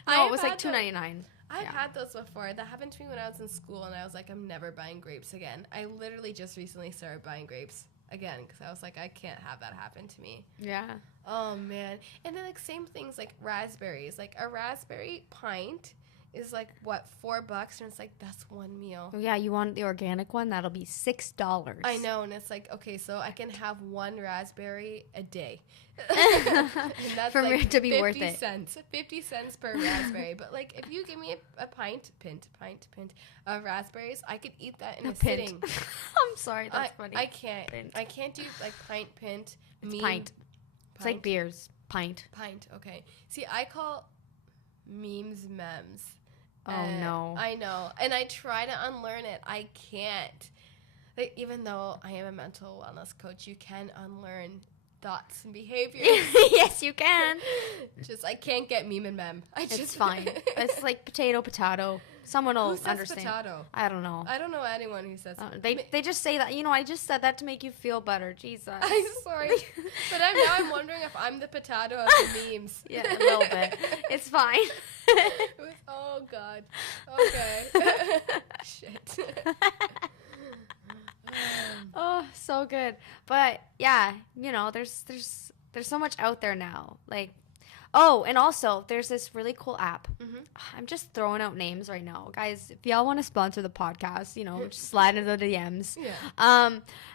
No, it was like $2.99. I've had those before. That happened to me when I was in school, and I was like, I'm never buying grapes again. I literally just recently started buying grapes again because I was like, I can't have that happen to me. Yeah. Oh, man. And then, like, same things like raspberries. Like, a raspberry pint is like, what, $4? And it's like, that's one meal. Oh, yeah, you want the organic one? That'll be $6. I know. And it's like, okay, so I can have one raspberry a day. And that's for like it to be 50 worth it. 50 cents per raspberry. But, like, if you give me a pint of raspberries, I could eat that in a sitting. I'm sorry, that's funny. I can't do, like, pint. It's pint. It's like beers. Pint. Okay. See, I call memes memes. Oh, no. I know. And I try to unlearn it. I can't. Like, even though I am a mental wellness coach, you can unlearn thoughts and behaviors. Yes, you can. I can't get meme and mem. It's fine. It's like potato. Someone will understand. Potato? I don't know. I don't know anyone who says they just say that. I just said that to make you feel better. Jesus. I'm sorry. But I'm wondering if I'm the potato of the memes. Yeah, a little bit. It's fine. Oh, God. Okay. Shit. Oh, so good. But yeah, there's so much out there now. Like, oh, and also there's this really cool app. Mm-hmm. I'm just throwing out names right now, guys. If y'all want to sponsor the podcast, just slide into the DMs. Yeah.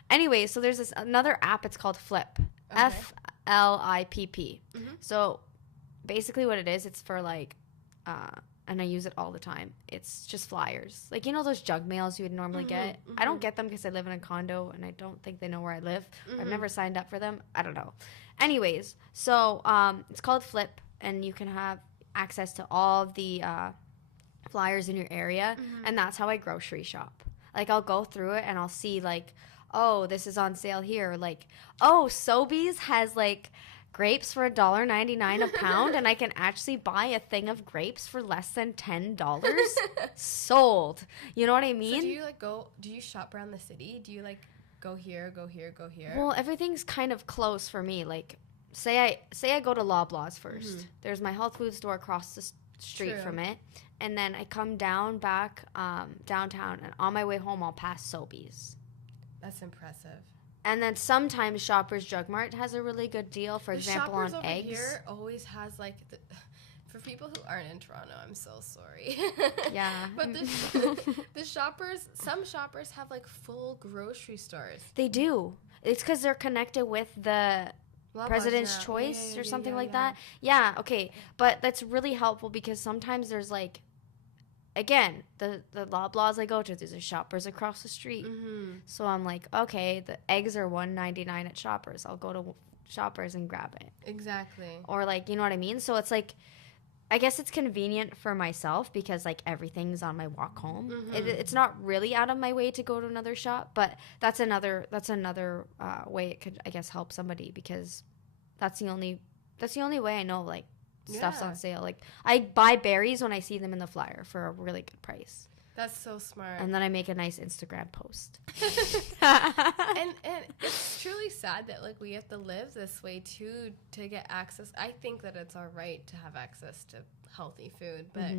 Anyway, so there's this another app. It's called Flip. Okay. FLIPP. Mm-hmm. So basically, what it is, it's for like. And I use it all the time. It's just flyers. Like, those jug mails you would normally get? Mm-hmm. I don't get them because I live in a condo, and I don't think they know where I live. Mm-hmm. I've never signed up for them. I don't know. Anyways, so it's called Flip, and you can have access to all of the flyers in your area, and that's how I grocery shop. Like, I'll go through it, and I'll see, like, oh, this is on sale here. Like, oh, Sobeys has, like, grapes for $1.99 a pound, and I can actually buy a thing of grapes for less than $10. Sold. You know what I mean? So do you shop around the city? Do you go here? Well, everything's kind of close for me. Like, say I go to Loblaws first. Mm-hmm. There's my health food store across the street from it, and then I come back downtown, and on my way home I'll pass Sobeys. That's impressive. And then sometimes Shoppers Drug Mart has a really good deal, for example, on over eggs. Here always has for people who aren't in Toronto, I'm so sorry. Yeah. But the shoppers, some shoppers have full grocery stores. They do. It's because they're connected with the President's Choice or something like that. Yeah, okay. But that's really helpful because sometimes there's again, the Loblaws I go to, there's a Shoppers across the street. Mm-hmm. So I'm like, okay, the eggs are $1.99 at Shoppers. I'll go to Shoppers and grab it. Exactly. Or you know what I mean? So it's I guess it's convenient for myself because everything's on my walk home. Mm-hmm. It's not really out of my way to go to another shop, but that's another way it could, I guess, help somebody because that's the only way I know stuff's on sale. I buy berries when I see them in the flyer for a really good price. That's so smart. And then I make a nice Instagram post. and it's truly sad that we have to live this way too to get access. I think that it's our right to have access to healthy food, but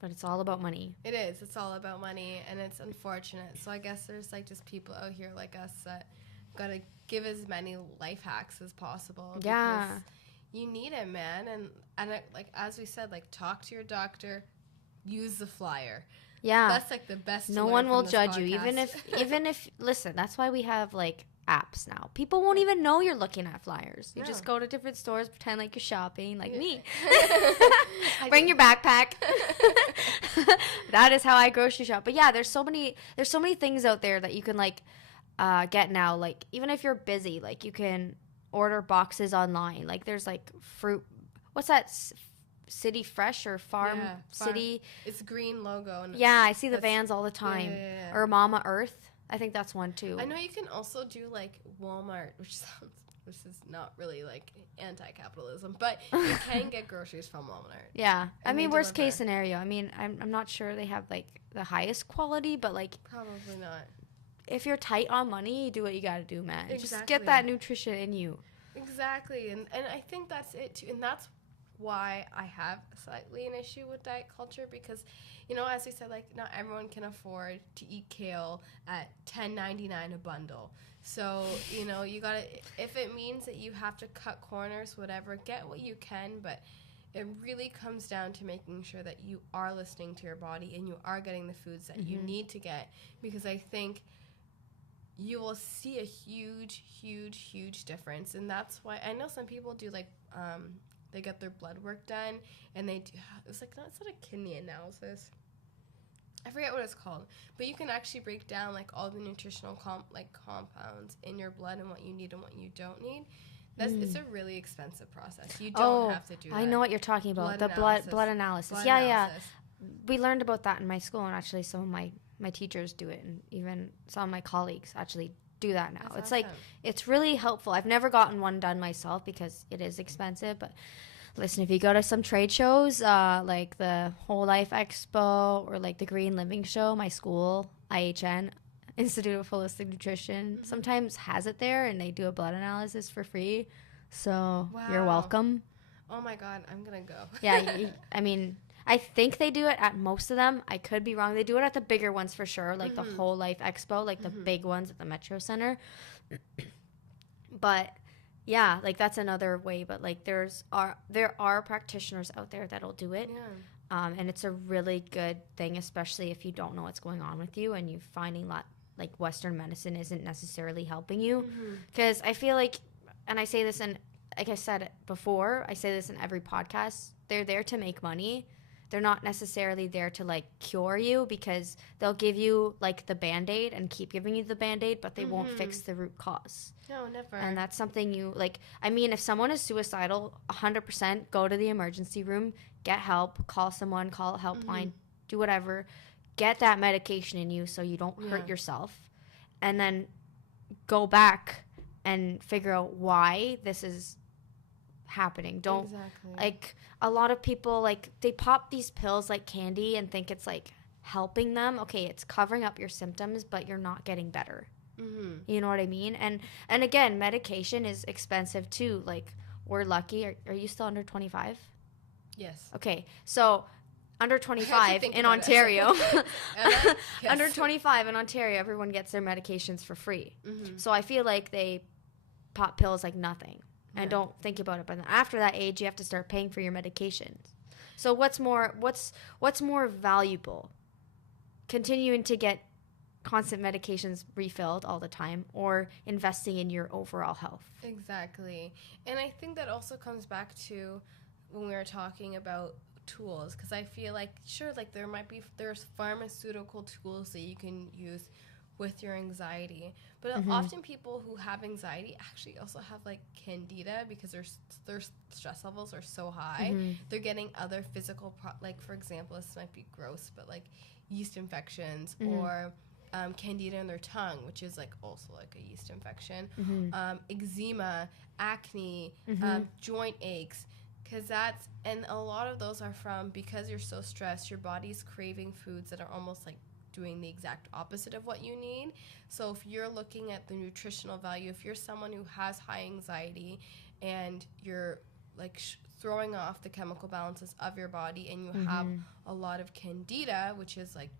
but it's all about money. It is. It's all about money, and it's unfortunate. So I guess there's just people out here like us that gotta give as many life hacks as possible. Yeah. You need it, man. And as we said, talk to your doctor, use the flyer. Yeah. That's the best. No one will judge you. Even if listen, that's why we have apps now. People won't even know you're looking at flyers. You just go to different stores, pretend like you're shopping, me. Bring your backpack. That is how I grocery shop. But yeah, there's so many things out there that you can get now. Even if you're busy, you can order boxes online. There's fruit. What's that? City Fresh or Farm City? It's green logo. Yeah, I see the vans all the time. Yeah. Or Mama Earth. I think that's one too. I know you can also do Walmart, which sounds This is not really like anti-capitalism, but you can get groceries from Walmart. Yeah. I mean, worst case scenario. I mean, I'm not sure they have like the highest quality, but like probably not. If you're tight on money, you do what you got to do, man. Exactly. Just get that nutrition in you. Exactly. And I think that's it too. And that's why I have slightly an issue with diet culture, because, you know, as we said, like, not everyone can afford to eat kale at $10.99 a bundle. So, you know, you gotta, if it means that you have to cut corners, whatever, get what you can, but it really comes down to making sure that you are listening to your body and you are getting the foods that you need to get, because I think you will see a huge, huge, huge difference. And that's why I know some people do, like, they get their blood work done, and they do, it's like, it's not a kidney analysis. I forget what it's called, but you can actually break down, like, all the nutritional compounds in your blood and what you need and what you don't need. It's a really expensive process. You don't have to do that. I know what you're talking about. Blood analysis. Yeah. We learned about that in my school, and actually some of my teachers do it, and even some of my colleagues actually do that now. It's awesome. Like, it's really helpful. I've never gotten one done myself because it is expensive, but listen, if you go to some trade shows, like the Whole Life Expo or like the Green Living Show, my school, IHN, Institute of Holistic Nutrition, sometimes has it there, and they do a blood analysis for free. So You're welcome. Oh my God, I'm going to go. Yeah, I mean, I think they do it at most of them. I could be wrong. They do it at the bigger ones for sure, like the Whole Life Expo, like the big ones at the Metro Center. But yeah, like that's another way. But like there are practitioners out there that'll do it. Yeah. And it's a really good thing, especially if you don't know what's going on with you and you're finding like Western medicine isn't necessarily helping you. Because I feel like, and I say this in, like I said before, I say this in every podcast, they're there to make money. They're not necessarily there to, like, cure you, because they'll give you, like, the Band-Aid and keep giving you the Band-Aid, but they won't fix the root cause. No, never. And that's something you, like, I mean, if someone is suicidal, 100% go to the emergency room, get help, call someone, call a helpline, do whatever. Get that medication in you so you don't hurt yourself. And then go back and figure out why this is happening. Don't like, a lot of people, like, they pop these pills like candy and think it's like helping them. Okay, it's covering up your symptoms, but you're not getting better. You know what I mean? And again, medication is expensive too. Like, we're lucky. Are you still under 25? Yes. Okay, so under 25 in Ontario, under 25 in Ontario, everyone gets their medications for free. So I feel like they pop pills like nothing. And don't think about it. But then after that age, you have to start paying for your medications. So what's more valuable? Continuing to get constant medications refilled all the time, or investing in your overall health? Exactly. And I think that also comes back to when we were talking about tools, because I feel like, sure, like there's pharmaceutical tools that you can use with your anxiety, but often people who have anxiety actually also have like candida, because their stress levels are so high. They're getting other physical like, for example, this might be gross, but like yeast infections or candida in their tongue, which is like also like a yeast infection, eczema, acne, joint aches, and a lot of those are because you're so stressed, your body's craving foods that are almost like doing the exact opposite of what you need. So if you're looking at the nutritional value, if you're someone who has high anxiety and you're like throwing off the chemical balances of your body, and you have a lot of candida, which is like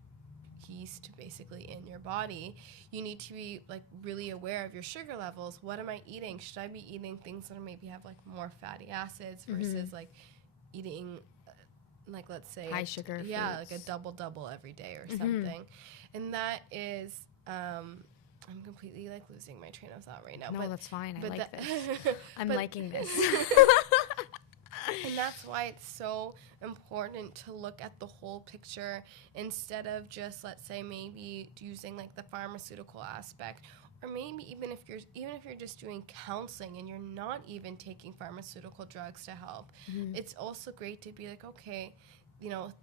yeast basically in your body, you need to be like really aware of your sugar levels. What am I eating? Should I be eating things that maybe have like more fatty acids versus like eating like, let's say high sugar foods. Like a double every day or something. And that is I'm completely like losing my train of thought right now. No, that's fine. I like this. I'm liking this. And that's why it's so important to look at the whole picture instead of just, let's say, maybe using like the pharmaceutical aspect, or maybe even if you're just doing counseling and you're not even taking pharmaceutical drugs to help. It's also great to be like, okay,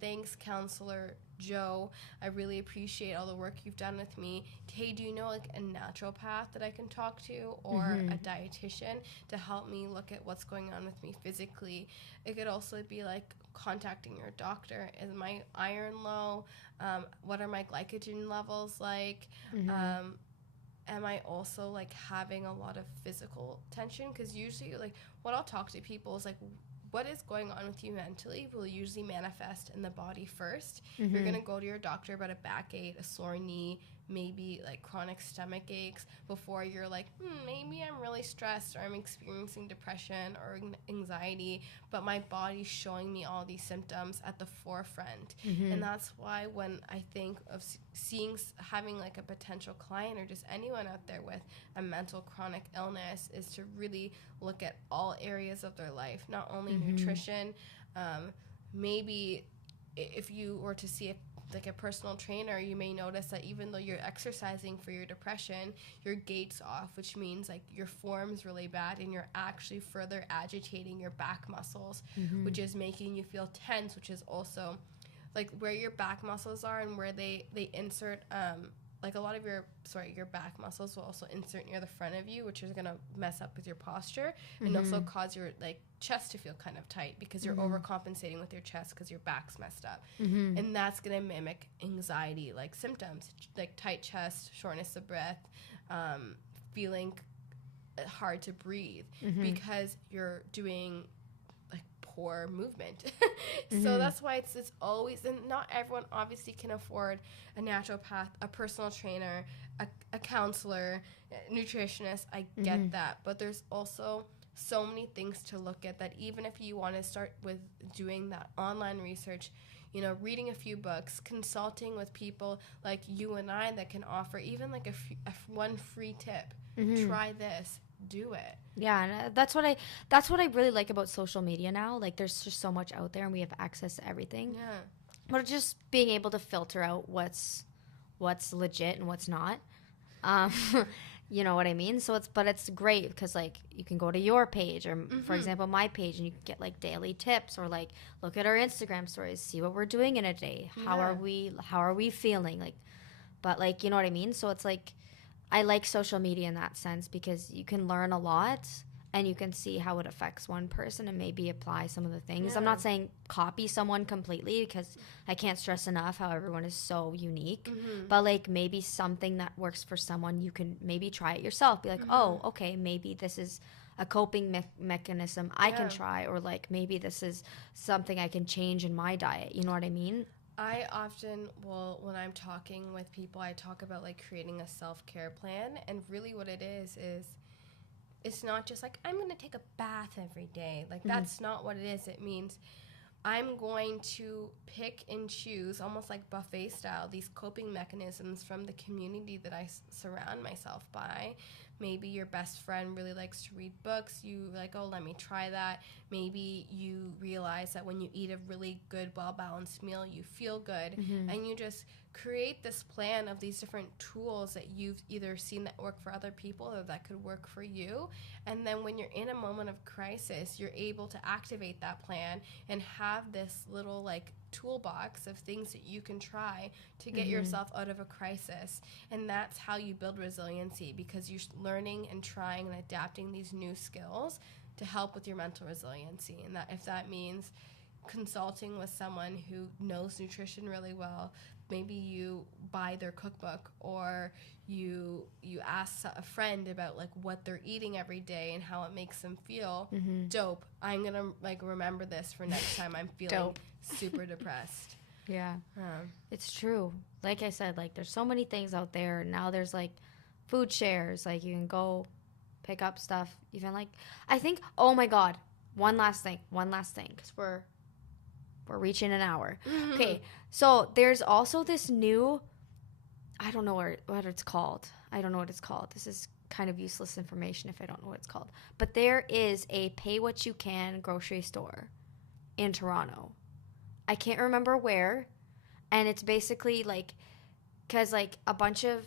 thanks, Counselor Joe. I really appreciate all the work you've done with me. Hey, do you know like a naturopath that I can talk to, or a dietitian to help me look at what's going on with me physically? It could also be like contacting your doctor. Is my iron low? What are my glycogen levels like? Am I also like having a lot of physical tension? Because usually like what I'll talk to people is like, what is going on with you mentally will usually manifest in the body first. You're going to go to your doctor about a backache, a sore knee, maybe like chronic stomach aches before you're like, maybe I'm really stressed, or I'm experiencing depression or anxiety, but my body's showing me all these symptoms at the forefront. And that's why when I think of having like a potential client or just anyone out there with a mental chronic illness is to really look at all areas of their life, not only nutrition. Maybe if you were to see like a personal trainer, you may notice that even though you're exercising for your depression, your gait's off, which means like your form's really bad and you're actually further agitating your back muscles, which is making you feel tense, which is also like where your back muscles are and where they insert like a lot of your back muscles will also insert near the front of you, which is going to mess up with your posture and also cause your like chest to feel kind of tight because you're overcompensating with your chest because your back's messed up. And that's going to mimic anxiety like symptoms, like tight chest, shortness of breath, feeling hard to breathe because you're doing poor movement. So that's why it's always, and not everyone obviously can afford a naturopath, a personal trainer, a counselor, a nutritionist. I get that, but there's also so many things to look at that even if you want to start with doing that online research, reading a few books, consulting with people like you and I that can offer even like a one free tip. Try this. Do it. Yeah, and that's what I really like about social media now. Like there's just so much out there and we have access to everything. Yeah. But just being able to filter out what's legit and what's not. You know what I mean? So it's great because like you can go to your page or for example my page and you can get like daily tips or like look at our Instagram stories, see what we're doing in a day. How are we feeling? Like but like you know what I mean? So it's like I like social media in that sense because you can learn a lot and you can see how it affects one person and maybe apply some of the things. Yeah. I'm not saying copy someone completely because I can't stress enough how everyone is so unique. But like maybe something that works for someone, you can maybe try it yourself. Be like, oh, okay, maybe this is a coping mechanism I can try, or like maybe this is something I can change in my diet. You know what I mean? I often when I'm talking with people, I talk about like creating a self-care plan, and really what it is it's not just like I'm going to take a bath every day. Like that's not what it is. It means I'm going to pick and choose, almost like buffet style, these coping mechanisms from the community that I surround myself by. Maybe your best friend really likes to read books. You like, oh, let me try that. Maybe you realize that when you eat a really good, well-balanced meal, you feel good. And you just create this plan of these different tools that you've either seen that work for other people or that could work for you. And then when you're in a moment of crisis, you're able to activate that plan and have this little like toolbox of things that you can try to get yourself out of a crisis. And that's how you build resiliency, because you're learning and trying and adapting these new skills to help with your mental resiliency. And that if that means consulting with someone who knows nutrition really well, maybe you buy their cookbook, or you ask a friend about like what they're eating every day and how it makes them feel. Dope. I'm gonna like remember this for next time I'm feeling super depressed. Yeah. It's true. Like I said, like there's so many things out there. Now there's like food shares, like you can go pick up stuff. Even like I think, oh my god, one last thing because we're reaching an hour. Okay, so there's also this new, I don't know what it's called. This is kind of useless information if I don't know what it's called. But there is a pay what you can grocery store in Toronto. I can't remember where. And it's basically like, because like a bunch of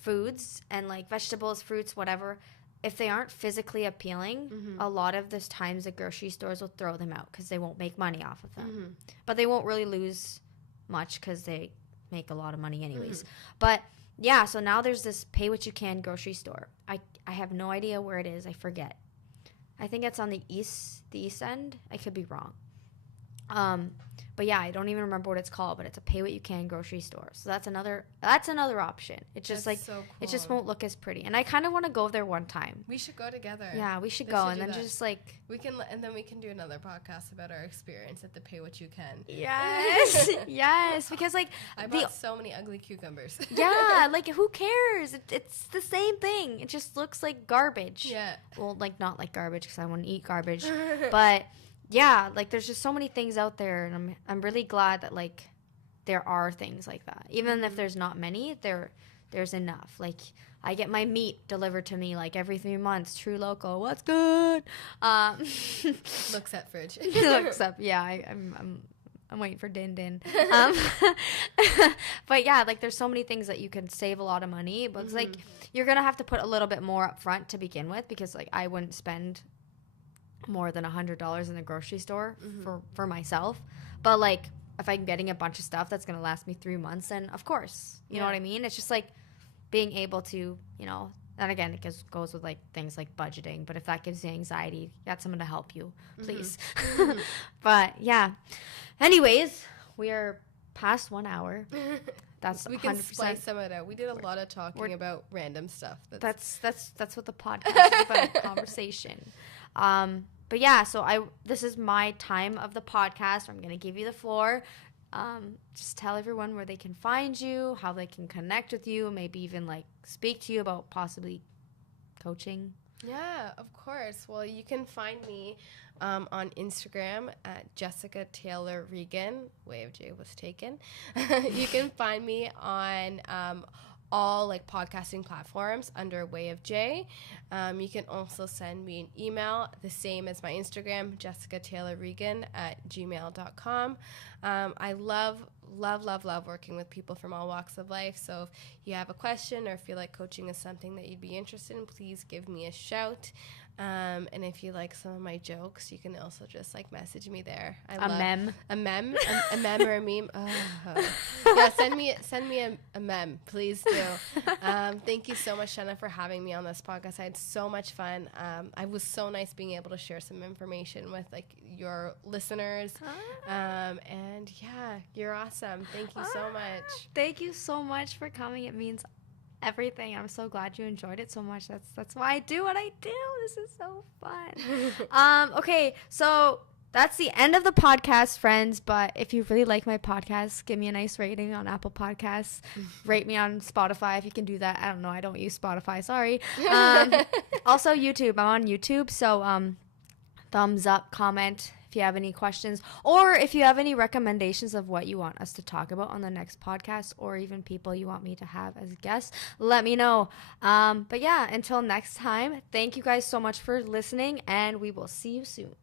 foods and like vegetables, fruits, whatever, if they aren't physically appealing, a lot of this times the grocery stores will throw them out because they won't make money off of them. But they won't really lose much because they make a lot of money anyways. But yeah, so now there's this pay what you can grocery store. I have no idea where it is. I forget. I think it's on the east end. I could be wrong. But yeah, I don't even remember what it's called, but it's a pay what you can grocery store. So that's another option. It's just That's so cool. it just won't look as pretty. And I kind of want to go there one time. We should go together. Yeah, we should go, and then just like we can do another podcast about our experience at the pay what you can. Yes. Yes, because like I bought so many ugly cucumbers. Yeah, like who cares? It's the same thing. It just looks like garbage. Yeah. Well, like not like garbage because I want to eat garbage, but yeah, like there's just so many things out there, and I'm really glad that like there are things like that. Even if there's not many, there's enough. Like I get my meat delivered to me like every 3 months. True Local, what's good? Looks at fridge. Looks up. Yeah, I'm waiting for Din Din. But yeah, like there's so many things that you can save a lot of money, but it's like you're gonna have to put a little bit more up front to begin with, because like I wouldn't spend more than $100 in the grocery store for myself. But like if I'm getting a bunch of stuff that's gonna last me 3 months, then of course, you know what I mean. It's just like being able to, you know. And again, it goes with like things like budgeting. But if that gives you anxiety, you got someone to help you, please. But yeah. Anyways, we are past 1 hour. That's we 100%. can splice some of it out. We did a lot of talking about random stuff. That's what the podcast is about, conversation. But yeah, so this is my time of the podcast. I'm gonna give you the floor. Just tell everyone where they can find you, how they can connect with you, maybe even like speak to you about possibly coaching. Yeah, of course. Well, you can find me on Instagram at Jessica Taylor Regan. Way of J was taken. You can find me on all like podcasting platforms under Way of J. You can also send me an email, the same as my Instagram, jessicataylorregan@gmail.com. I love working with people from all walks of life. So if you have a question or feel like coaching is something that you'd be interested in, please give me a shout. And if you like some of my jokes, you can also just like message me there. A meme or a meme. Yeah, send me a meme, please do. Thank you so much, Shanna, for having me on this podcast. I had so much fun. I was so nice being able to share some information with like your listeners. And yeah, you're awesome. Thank you so much. Thank you so much for coming. It means everything. I'm so glad you enjoyed it so much. That's why I do what I do. This is so fun. Okay, so that's the end of the podcast, friends. But if you really like my podcast, give me a nice rating on Apple Podcasts. Rate me on Spotify if you can do that. I don't know. I don't use Spotify. Sorry. Also, YouTube. I'm on YouTube. So thumbs up, comment if you have any questions, or if you have any recommendations of what you want us to talk about on the next podcast, or even people you want me to have as guests, let me know. But yeah, until next time, thank you guys so much for listening, and we will see you soon.